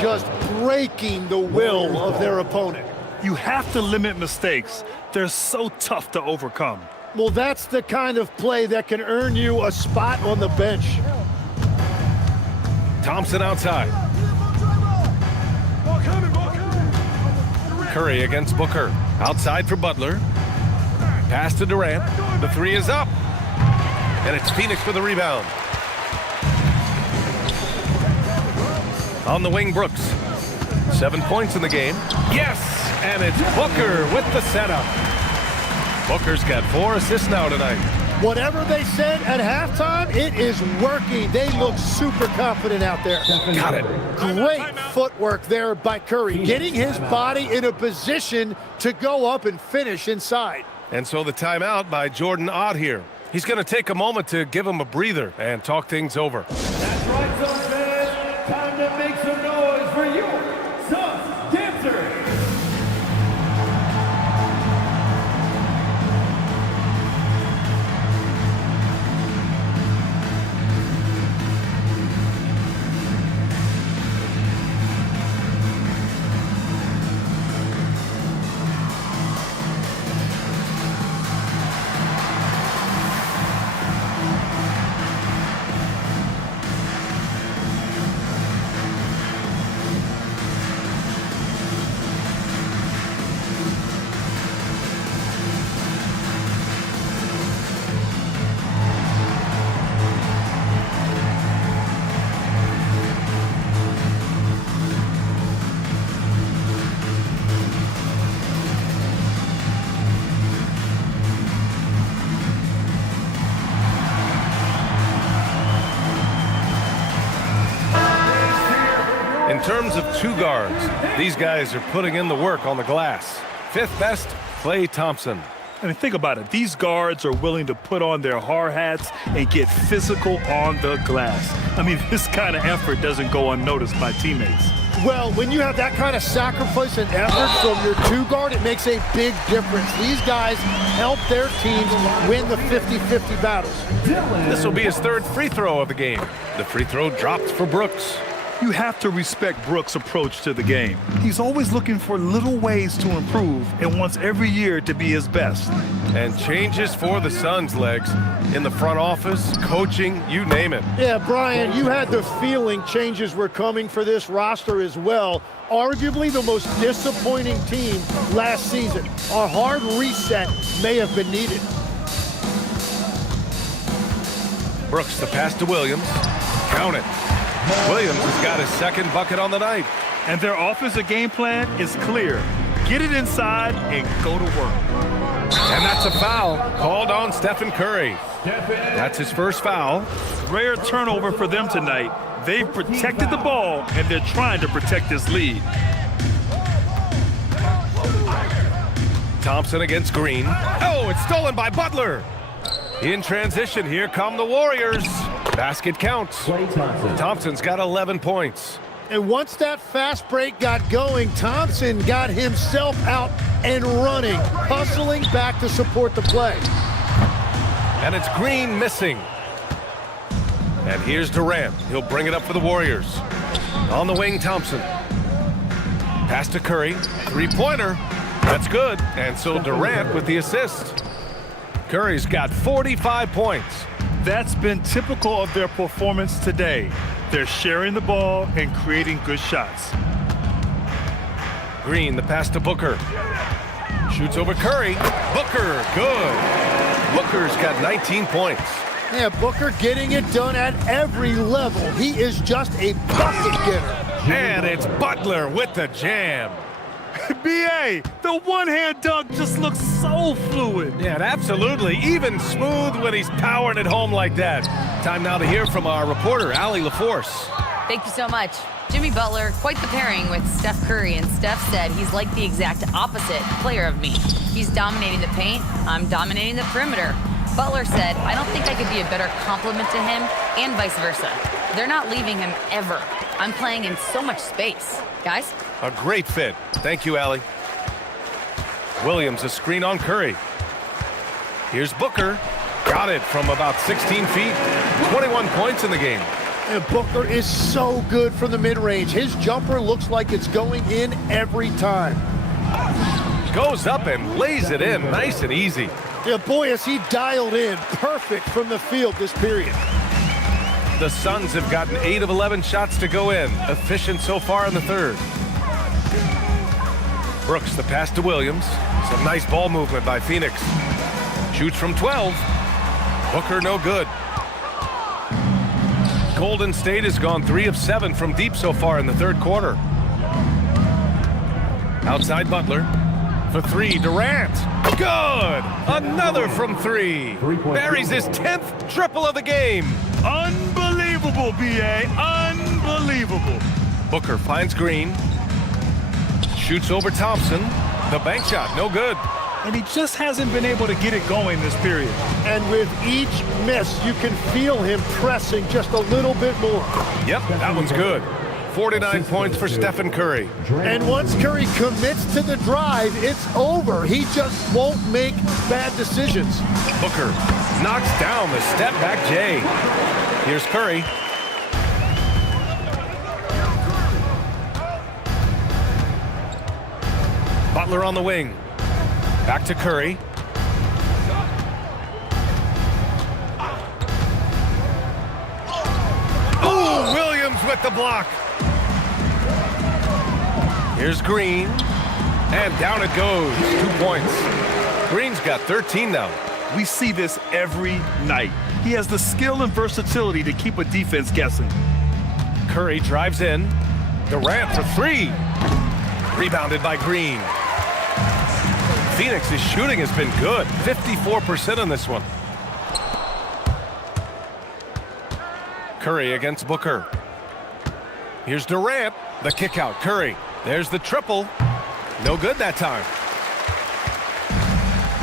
just breaking the will of their opponent. You have to limit mistakes. They're so tough to overcome. Well, that's the kind of play that can earn you a spot on the bench. Thompson outside. Curry against Booker. Outside for Butler. Pass to Durant. The three is up. And it's Phoenix for the rebound. On the wing, Brooks. 7 points in the game. Yes! And it's Booker with the setup. Booker's got 4 assists now tonight. Whatever they said at halftime, it is working. They look super confident out there. Got it. Great footwork there by Curry, getting his body in a position to go up and finish inside. And so the timeout by Jordan Ott here. He's going to take a moment to give him a breather and talk things over. That's right, Suns fans. Time to make some noise for your Suns dancers. In terms of two guards, these guys are putting in the work on the glass. 5th best, Klay Thompson. I mean, think about it. These guards are willing to put on their hard hats and get physical on the glass. I mean, this kind of effort doesn't go unnoticed by teammates. Well, when you have that kind of sacrifice and effort from your two guard, it makes a big difference. These guys help their teams win the 50-50 battles. This will be his 3rd free throw of the game. The free throw dropped for Brooks. You have to respect Brooks' approach to the game. He's always looking for little ways to improve and wants every year to be his best. And changes for the Suns, Legs. In the front office, coaching, you name it. Yeah, Brian, you had the feeling changes were coming for this roster as well. Arguably the most disappointing team last season. A hard reset may have been needed. Brooks, the pass to Williams. Count it. Williams has got his 2nd bucket on the night. And their offensive game plan is clear. Get it inside and go to work. And that's a foul called on Stephen Curry. That's his 1st foul. Rare turnover for them tonight. They've protected the ball, and they're trying to protect this lead. Thompson against Green. Oh, it's stolen by Butler. In transition, here come the Warriors. Basket counts. Thompson's got 11 points. And once that fast break got going, Thompson got himself out and running, hustling back to support the play. And it's Green missing. And here's Durant. He'll bring it up for the Warriors. On the wing, Thompson. Pass to Curry. 3-pointer. That's good. And so Durant with the assist. Curry's got 45 points. That's been typical of their performance today. They're sharing the ball and creating good shots. Green, the pass to Booker. Shoots over Curry. Booker, good. Booker's got 19 points. Yeah, Booker getting it done at every level. He is just a bucket getter. And it's Butler with the jam. B.A., the one-hand dunk just looks so fluid. Yeah, absolutely. Even smooth when he's powering it home like that. Time now to hear from our reporter, Allie LaForce. Thank you so much. Jimmy Butler, quite the pairing with Steph Curry, and Steph said he's like the exact opposite player of me. He's dominating the paint, I'm dominating the perimeter. Butler said, I don't think I could be a better complement to him, and vice versa. They're not leaving him ever. I'm playing in so much space. Guys? A great fit. Thank you, Allie. Williams, a screen on Curry. Here's Booker. Got it from about 16 feet. 21 points in the game. And Booker is so good from the mid-range. His jumper looks like it's going in every time. Goes up and lays it in nice and easy. Yeah, boy, is he dialed in. Perfect from the field this period. The Suns have gotten 8 of 11 shots to go in. Efficient so far in the third. Brooks, the pass to Williams. Some nice ball movement by Phoenix. Shoots from 12. Booker no good. Golden State has gone 3 of 7 from deep so far in the third quarter. Outside Butler. For 3, Durant. Good! Another from 3. Buries his 10th triple of the game. Unbelievable, B.A. Unbelievable. Booker finds Green. Shoots over Thompson. The bank shot, no good. And he just hasn't been able to get it going this period. And with each miss, you can feel him pressing just a little bit more. Yep, that one's good. 49 points for Stephen Curry. And once Curry commits to the drive, it's over. He just won't make bad decisions. Booker knocks down the step-back J. Here's Curry. Butler on the wing. Back to Curry. Oh, Williams with the block. Here's Green. And down it goes. 2 points. Green's got 13 now. We see this every night. He has the skill and versatility to keep a defense guessing. Curry drives in. Durant for 3. Rebounded by Green. Phoenix's shooting has been good. 54% on this one. Curry against Booker. Here's Durant. The kick out. Curry. There's the triple. No good that time.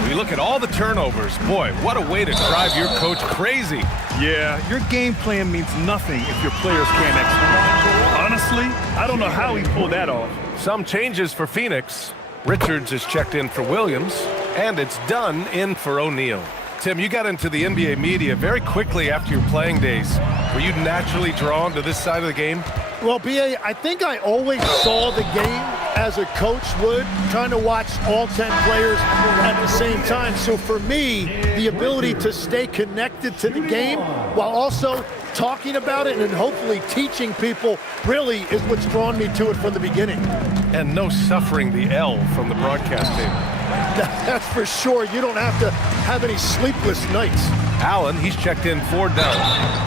We look at all the turnovers. Boy, what a way to drive your coach crazy. Yeah, your game plan means nothing if your players can't execute. Honestly, I don't know how he pulled that off. Some changes for Phoenix. Richards is checked in for Williams, and it's Dunn in for O'Neal. Tim, you got into the NBA media very quickly after your playing days. Were you naturally drawn to this side of the game? Well, B.A., I think I always saw the game as a coach would, trying to watch all 10 players at the same time. So for me, the ability to stay connected to the game while also talking about it and hopefully teaching people really is what's drawn me to it from the beginning. And no suffering the L from the broadcast table. That's for sure. You don't have to have any sleepless nights. Allen, he's checked in for Dunn.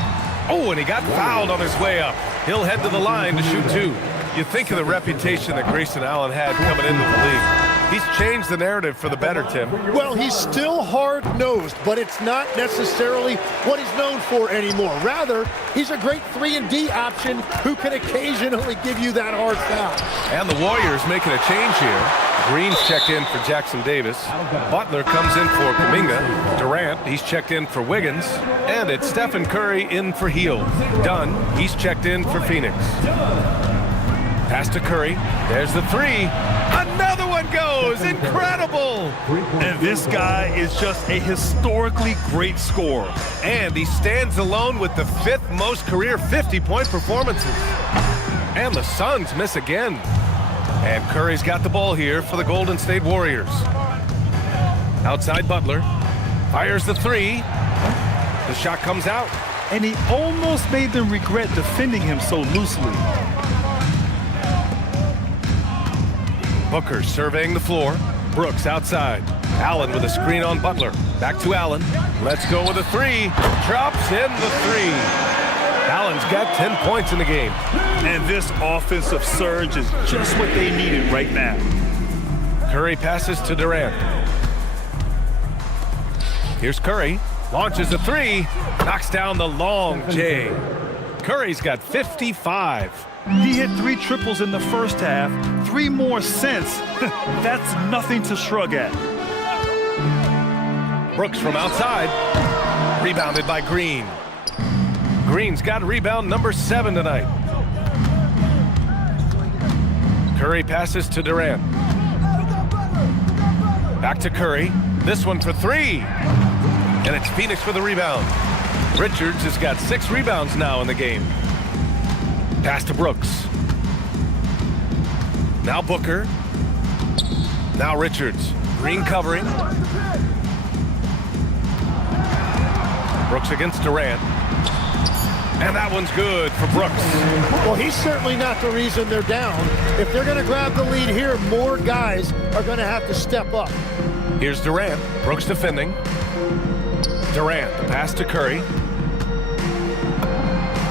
Oh, and he got fouled on his way up. He'll head to the line to shoot 2. You think of the reputation that Grayson Allen had coming into the league. He's changed the narrative for the better, Tim. Well, he's still hard-nosed, but it's not necessarily what he's known for anymore. Rather, he's a great 3-and-D option who can occasionally give you that hard foul. And the Warriors making a change here. Green's checked in for Jackson Davis. Butler comes in for Kuminga. Durant, he's checked in for Wiggins. And it's Stephen Curry in for Hield. Dunn, he's checked in for Phoenix. Pass to Curry. There's the 3. Another one goes. Incredible. And this guy is just a historically great scorer. And he stands alone with the 5th most career 50-point performances. And the Suns miss again. And Curry's got the ball here for the Golden State Warriors. Outside Butler. Fires the 3. The shot comes out. And he almost made them regret defending him so loosely. Booker surveying the floor. Brooks outside. Allen with a screen on Butler. Back to Allen. Let's go with a 3. Drops in the 3. Allen's got 10 points in the game. And this offensive surge is just what they needed right now. Curry passes to Durant. Here's Curry. Launches a 3. Knocks down the long J. Curry's got 55. He hit 3 triples in the first half, 3 more since. That's nothing to shrug at. Brooks from outside. Rebounded by Green. Green's got rebound number 7 tonight. Curry passes to Durant. Back to Curry. This one for 3. And it's Phoenix for the rebound. Richards has got 6 rebounds now in the game. Pass to Brooks. Now Booker. Now Richards. Green covering. Brooks against Durant. And that one's good for Brooks. Well, he's certainly not the reason they're down. If they're going to grab the lead here, more guys are going to have to step up. Here's Durant. Brooks defending. Durant, the pass to Curry.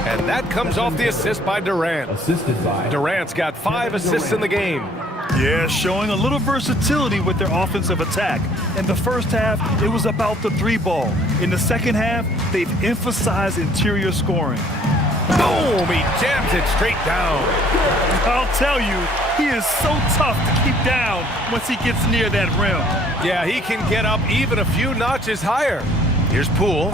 And that comes off the assist by Durant. Assisted by Durant's got 5 assists in the game. Yeah, showing a little versatility with their offensive attack. In the first half, it was about the 3-ball. In the second half, they've emphasized interior scoring. Boom! He jams it straight down. I'll tell you, he is so tough to keep down once he gets near that rim. Yeah, he can get up even a few notches higher. Here's Poole.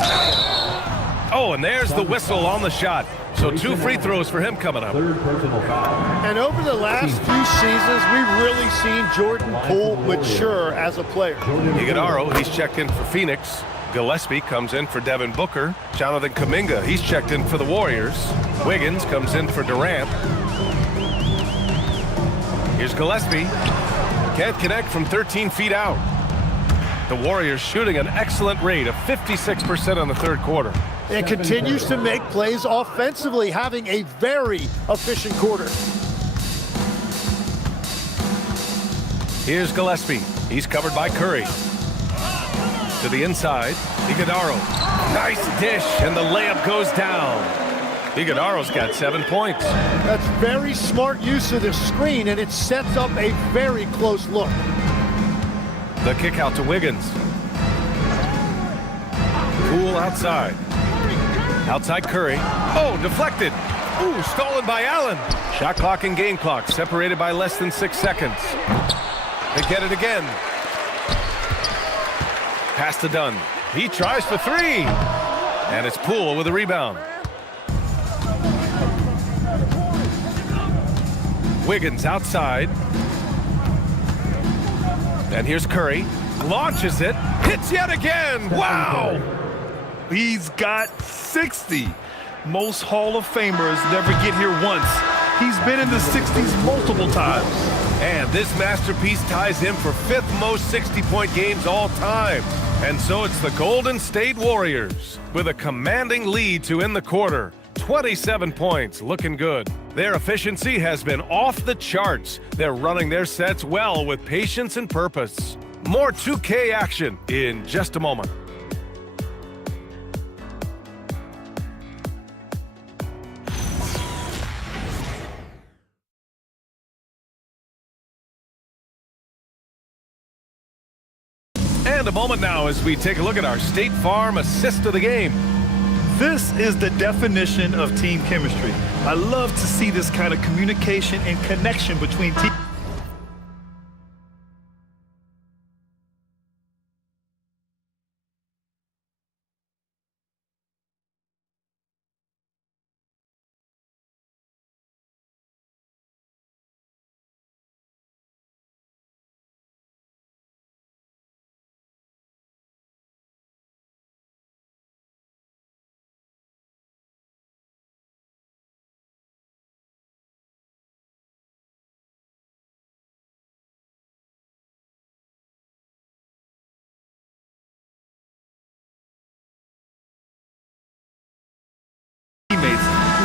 Oh, and there's the whistle on the shot. So 2 free throws for him coming up. third personal foul. And over the last few seasons, we've really seen Jordan Poole mature as a player. Iguodaro, he's checked in for Phoenix. Gillespie comes in for Devin Booker. Jonathan Kuminga, he's checked in for the Warriors. Wiggins comes in for Durant. Here's Gillespie. Can't connect from 13 feet out. The Warriors shooting an excellent rate of 56% in the third quarter. And continues to make plays offensively, having a very efficient quarter. Here's Gillespie. He's covered by Curry. To the inside, Iguodaro. Nice dish, and the layup goes down. Iguodaro's got 7 points. That's very smart use of the screen, and it sets up a very close look. The kick out to Wiggins. Poole outside. Outside Curry. Oh, deflected. Ooh, stolen by Allen. Shot clock and game clock separated by less than 6 seconds. They get it again. Pass to Dunn. He tries for 3. And it's Poole with a rebound. Wiggins outside. And here's Curry. Launches it. Hits yet again. Wow. He's got 60. Most Hall of Famers never get here once. He's been in the 60s multiple times. And this masterpiece ties him for 5th most 60-point games all time. And so it's the Golden State Warriors with a commanding lead to end the quarter. 27 points, looking good. Their efficiency has been off the charts. They're running their sets well with patience and purpose. More 2K action in just a moment. And a moment now as we take a look at our State Farm assist of the game. This is the definition of team chemistry. I love to see this kind of communication and connection between teams.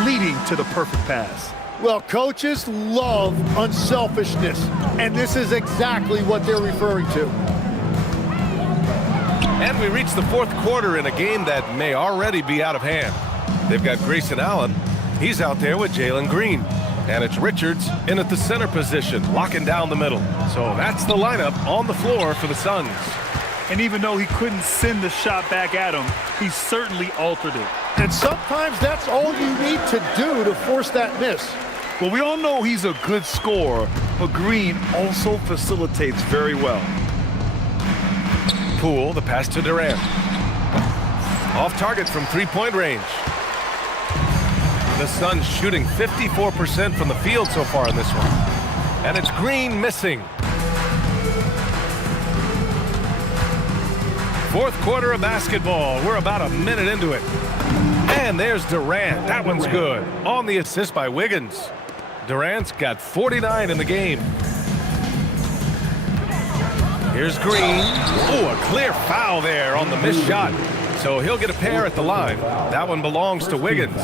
Leading to the perfect pass. Well, coaches love unselfishness, and this is exactly what they're referring to. And we reach the 4th quarter in a game that may already be out of hand. They've got Grayson Allen. He's out there with Jalen Green. And it's Richards in at the center position, locking down the middle. So that's the lineup on the floor for the Suns. And even though he couldn't send the shot back at him, he certainly altered it. And sometimes that's all you need to do to force that miss. Well, we all know he's a good scorer, but Green also facilitates very well. Poole, the pass to Durant. Off target from 3-point range. The Suns shooting 54% from the field so far in this one. And it's Green missing. 4th quarter of basketball. We're about a minute into it. And there's Durant. That one's good. On the assist by Wiggins. Durant's got 49 in the game. Here's Green. Oh, a clear foul there on the missed shot. So he'll get a pair at the line. That one belongs to Wiggins.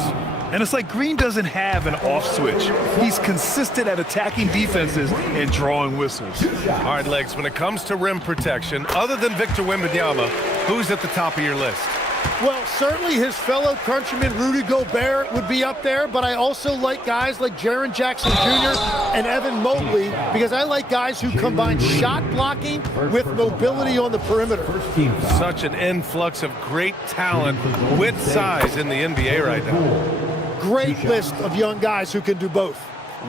And it's like Green doesn't have an off switch. He's consistent at attacking defenses and drawing whistles. All right, Legs, when it comes to rim protection, other than Victor Wembanyama, who's at the top of your list? Well, certainly his fellow countryman Rudy Gobert would be up there, but I also like guys like Jaren Jackson Jr. and Evan Mobley because I like guys who combine shot blocking with mobility on the perimeter. Such an influx of great talent with size in the NBA right now. Great list of young guys who can do both.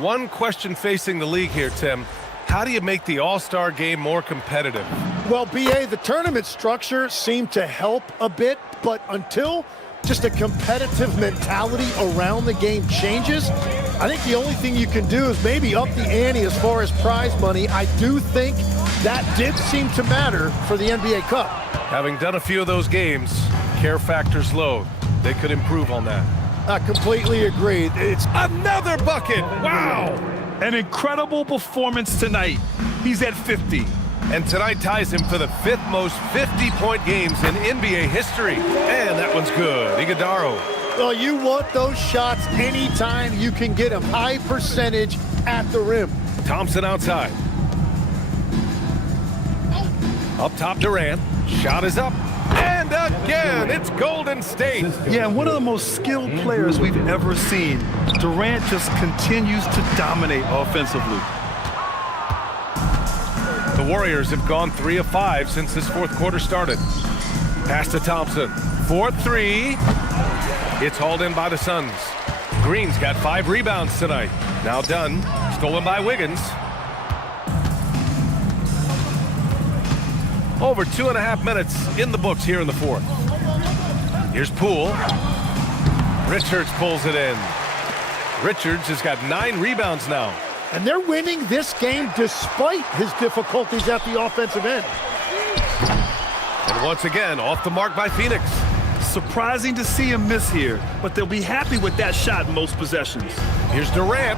One question facing the league here, Tim. How do you make the All-Star game more competitive? Well, BA, the tournament structure seemed to help a bit, but until just a competitive mentality around the game changes, I think the only thing you can do is maybe up the ante as far as prize money. I do think that did seem to matter for the NBA Cup. Having done a few of those games, care factor's low. They could improve on that. I completely agree. It's another bucket. Wow. An incredible performance tonight. He's at 50. And tonight ties him for the 5th most 50-point games in NBA history. And that one's good. Iguodaro. Well, you want those shots anytime you can get them. High percentage at the rim. Thompson outside. Up top, Durant. Shot is up. And again, it's Golden State. Yeah, one of the most skilled players we've ever seen. Durant just continues to dominate offensively. The Warriors have gone 3 of 5 since this fourth quarter started. Pass to Thompson. 4-3. It's hauled in by the Suns. Green's got 5 rebounds tonight. Now done. Stolen by Wiggins. Over 2.5 minutes in the books here in the fourth. Here's Poole. Richards pulls it in. Richards has got 9 rebounds now. And they're winning this game despite his difficulties at the offensive end. And once again, off the mark by Phoenix. Surprising to see him miss here, but they'll be happy with that shot in most possessions. Here's Durant.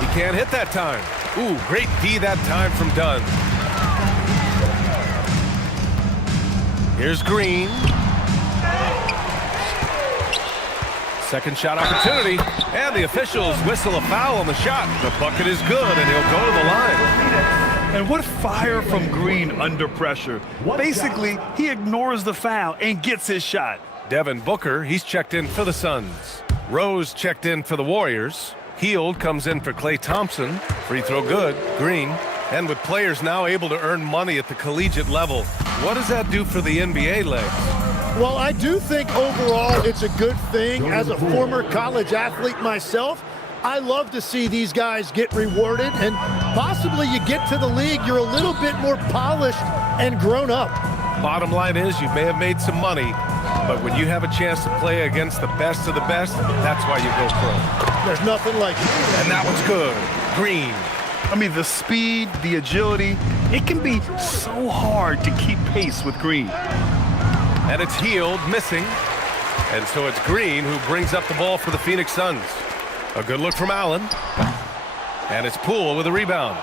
He can't hit that time. Ooh, great D that time from Dunn. Here's Green. Second shot opportunity, and the officials whistle a foul on the shot. The bucket is good, and he'll go to the line. And what fire from Green under pressure. Basically, he ignores the foul and gets his shot. Devin Booker, he's checked in for the Suns. Rose checked in for the Warriors. Hield comes in for Klay Thompson. Free throw good. Green. And with players now able to earn money at the collegiate level, what does that do for the NBA, Legs? Well, I do think overall it's a good thing. As a former college athlete myself, I love to see these guys get rewarded, and possibly you get to the league, you're a little bit more polished and grown up. Bottom line is you may have made some money, but when you have a chance to play against the best of the best, that's why you go pro. There's nothing like it. And that one's good. Green. I mean, the speed, the agility, it can be so hard to keep pace with Green. And it's Hield missing. And so it's Green who brings up the ball for the Phoenix Suns. A good look from Allen. And it's Poole with a rebound.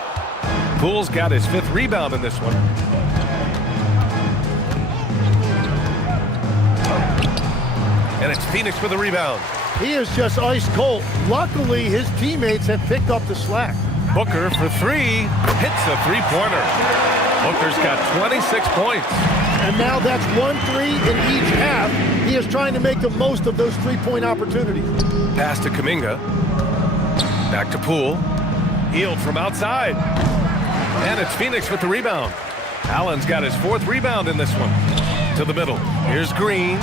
Poole's got his 5th rebound in this one. And it's Phoenix with a rebound. He is just ice cold. Luckily, his teammates have picked up the slack. Booker for 3, hits a 3-pointer. Booker's got 26 points. And now that's 1-3 in each half. He is trying to make the most of those 3-point opportunities. Pass to Kuminga. Back to Poole. Hield from outside. And it's Phoenix with the rebound. Allen's got his 4th rebound in this one. To the middle. Here's Green.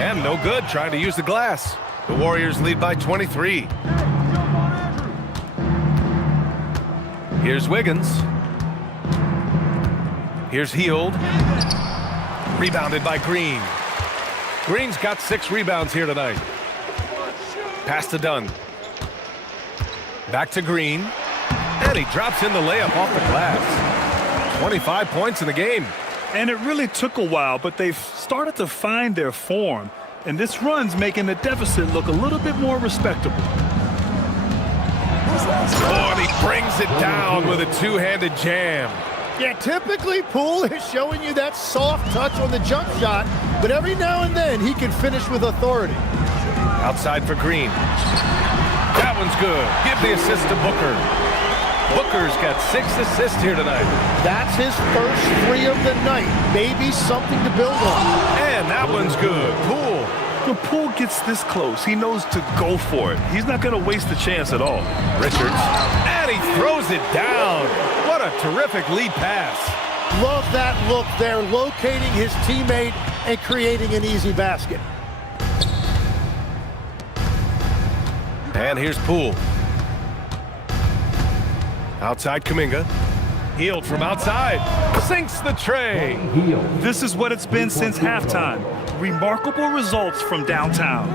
And no good, trying to use the glass. The Warriors lead by 23. Here's Wiggins. Here's Hield. Rebounded by Green. Green's got 6 rebounds here tonight. Pass to Dunn. Back to Green. And he drops in the layup off the glass. 25 points in the game. And it really took a while, but they've started to find their form. And this run's making the deficit look a little bit more respectable. Oh, and he brings it down with a two-handed jam. Yeah, typically Poole is showing you that soft touch on the jump shot, but every now and then he can finish with authority. Outside for Green. That one's good. Give the assist to Booker. Booker's got 6 assists here tonight. That's his first 3 of the night. Maybe something to build on. And that one's good. Poole. When Poole gets this close, he knows to go for it. He's not going to waste the chance at all. Richards. And he throws it down. What a terrific lead pass. Love that look there, locating his teammate and creating an easy basket. And here's Poole. Outside Kuminga. Healed from outside. Sinks the tray. This is what it's been since halftime. Remarkable results from downtown.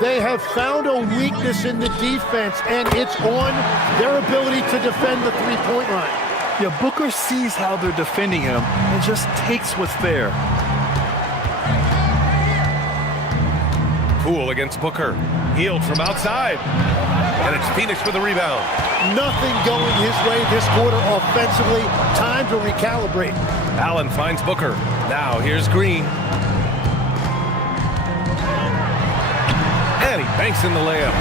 They have found a weakness in the defense, and it's on their ability to defend the three-point line. Yeah, Booker sees how they're defending him and just takes what's there. Poole against Booker. Healed from outside. And it's Phoenix with a rebound. Nothing going his way this quarter offensively. Time to recalibrate. Allen finds Booker. Now here's Green. And he banks in the layup.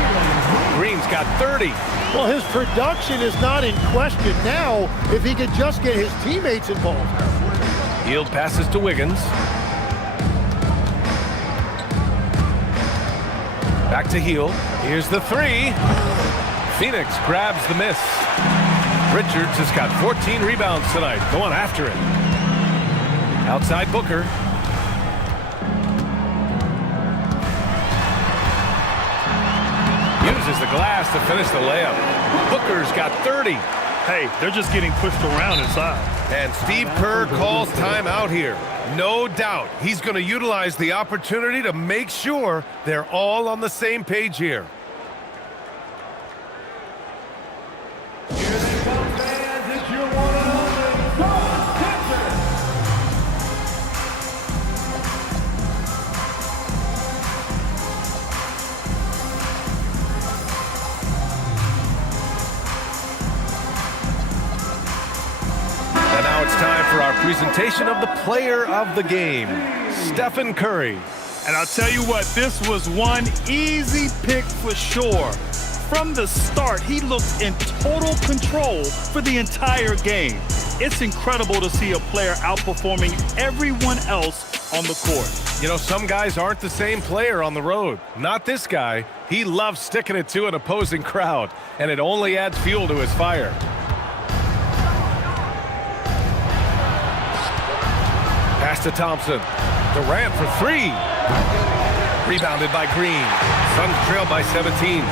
Green's got 30. Well, his production is not in question now if he could just get his teammates involved. Hield passes to Wiggins. Back to Hield. Here's the 3. Phoenix grabs the miss. Richards has got 14 rebounds tonight, going after it. Outside Booker. Uses the glass to finish the layup. Booker's got 30. Hey, they're just getting pushed around inside. And Steve Kerr calls timeout here. No doubt he's going to utilize the opportunity to make sure they're all on the same page here. It's time for our presentation of the player of the game, Stephen Curry. And I'll tell you what, this was one easy pick for sure. From the start, he looked in total control for the entire game. It's incredible to see a player outperforming everyone else on the court. You know, some guys aren't the same player on the road. Not this guy. He loves sticking it to an opposing crowd, and it only adds fuel to his fire. Pass to Thompson. Durant for 3. Rebounded by Green. Suns trail by 17.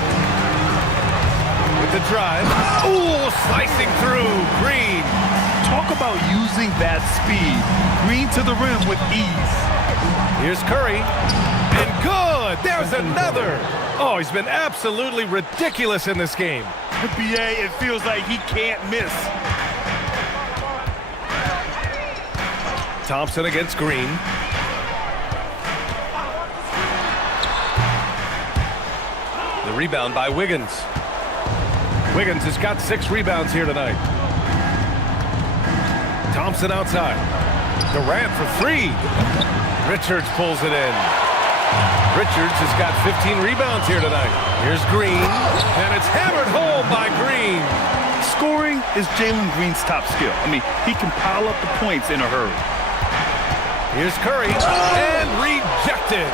With the drive. Ooh, slicing through. Green. Talk about using that speed. Green to the rim with ease. Here's Curry. And good. There's another. Oh, he's been absolutely ridiculous in this game. BA, it feels like he can't miss. Thompson against Green. The rebound by Wiggins. Wiggins has got 6 rebounds here tonight. Thompson outside. Durant for 3. Richards pulls it in. Richards has got 15 rebounds here tonight. Here's Green, and it's hammered home by Green. Scoring is Jalen Green's top skill. I mean, he can pile up the points in a hurry. Here's Curry, and rejected.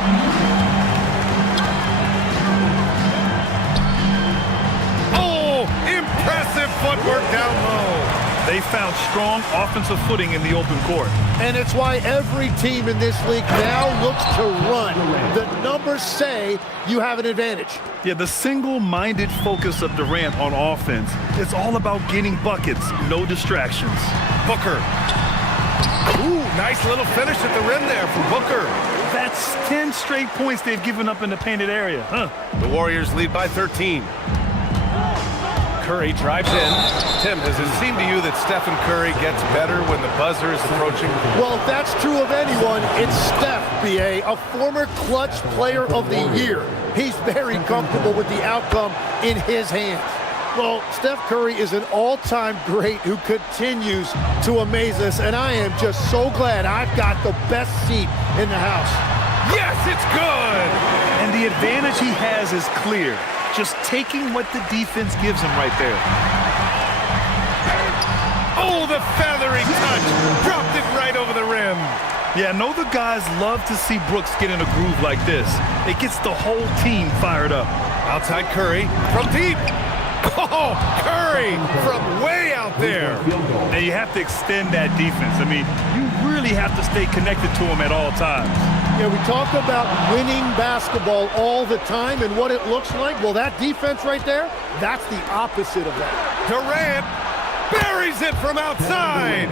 Oh, impressive footwork down low. They found strong offensive footing in the open court. And it's why every team in this league now looks to run. The numbers say you have an advantage. Yeah, the single-minded focus of Durant on offense, it's all about getting buckets, no distractions. Booker. Ooh, nice little finish at the rim there from Booker. That's 10 straight points they've given up in the painted area, huh? The Warriors lead by 13. Curry drives in. Tim, does it seem to you that Stephen Curry gets better when the buzzer is approaching? Well, if that's true of anyone, it's Steph, B.A., a former clutch player of the year. He's very comfortable with the outcome in his hands. Well, Steph Curry is an all-time great who continues to amaze us, and I am just so glad I've got the best seat in the house. Yes, it's good! And the advantage he has is clear. Just taking what the defense gives him right there. Oh, the feathery touch! Dropped it right over the rim. Yeah, I know the guys love to see Brooks get in a groove like this. It gets the whole team fired up. Outside Curry from deep. Oh, Curry from way out there. Now you have to extend that defense. I mean, you really have to stay connected to him at all times. Yeah, we talk about winning basketball all the time and what it looks like. Well, that defense right there, that's the opposite of that. Durant buries it from outside.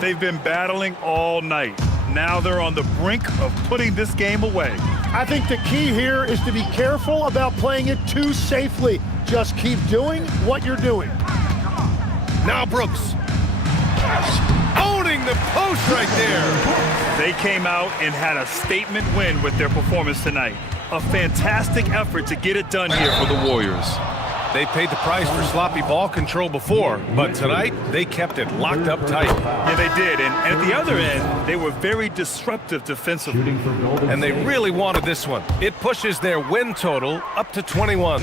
They've been battling all night. Now they're on the brink of putting this game away. I think the key here is to be careful about playing it too safely. Just keep doing what you're doing. Now Brooks. Owning the post right there. They came out and had a statement win with their performance tonight. A fantastic effort to get it done here for the Warriors. They paid the price for sloppy ball control before, but tonight they kept it locked up tight. Yeah, they did, and at the other end, they were very disruptive defensively. And they really wanted this one. It pushes their win total up to 21.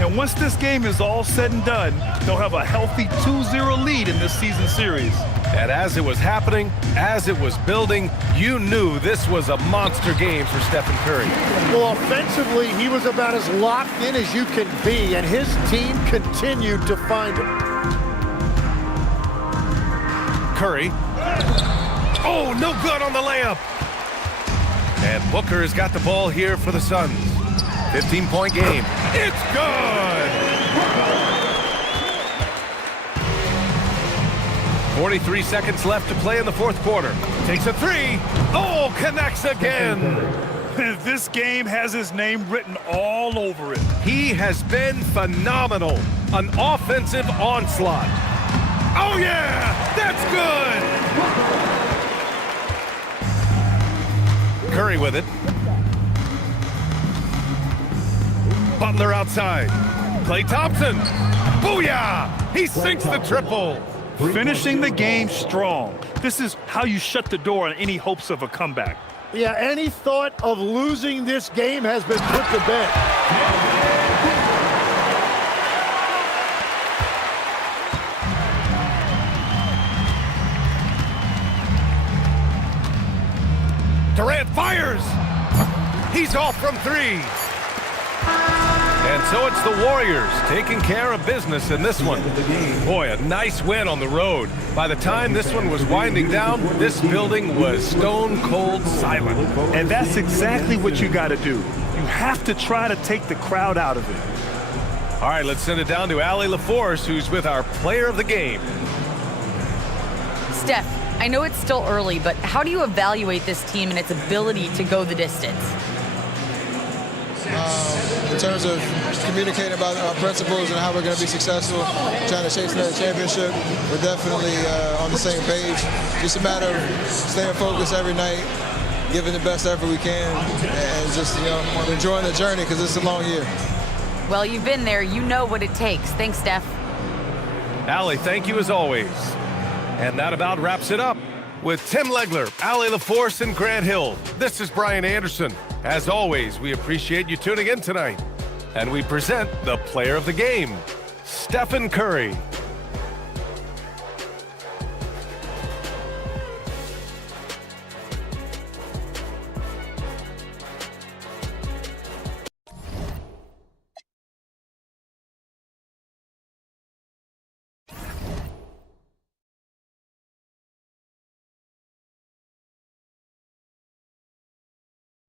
And once this game is all said and done, they'll have a healthy 2-0 lead in this season series. And as it was happening, as it was building, you knew this was a monster game for Stephen Curry. Well, offensively, he was about as locked in as you can be, and his team continued to find him. Curry. Oh, no good on the layup. And Booker has got the ball here for the Suns. 15-point game. It's good! 43 seconds left to play in the fourth quarter. Takes a three. Oh, connects again. This game has his name written all over it. He has been phenomenal. An offensive onslaught. Oh, yeah! That's good! Curry with it. Butler outside. Klay Thompson. Booyah! He sinks the triple. Finishing the game strong. This is how you shut the door on any hopes of a comeback. Yeah, any thought of losing this game has been put to bed. Durant fires. He's off from three. And so it's the Warriors taking care of business in this one. Boy, a nice win on the road. By the time this one was winding down, this building was stone cold silent. And that's exactly what you got to do. You have to try to take the crowd out of it. All right, let's send it down to Allie LaForce, who's with our player of the game. Steph, I know it's still early, but how do you evaluate this team and its ability to go the distance? In terms of communicating about our principles and how we're going to be successful, trying to chase another championship, we're definitely on the same page. Just a matter of staying focused every night, giving the best effort we can, and just enjoying the journey because it's a long year. Well, you've been there. You know what it takes. Thanks, Steph. Allie, thank you as always. And that about wraps it up. With Tim Legler, Allie LaForce, and Grant Hill, this is Brian Anderson. As always, we appreciate you tuning in tonight. And we present the player of the game, Stephen Curry.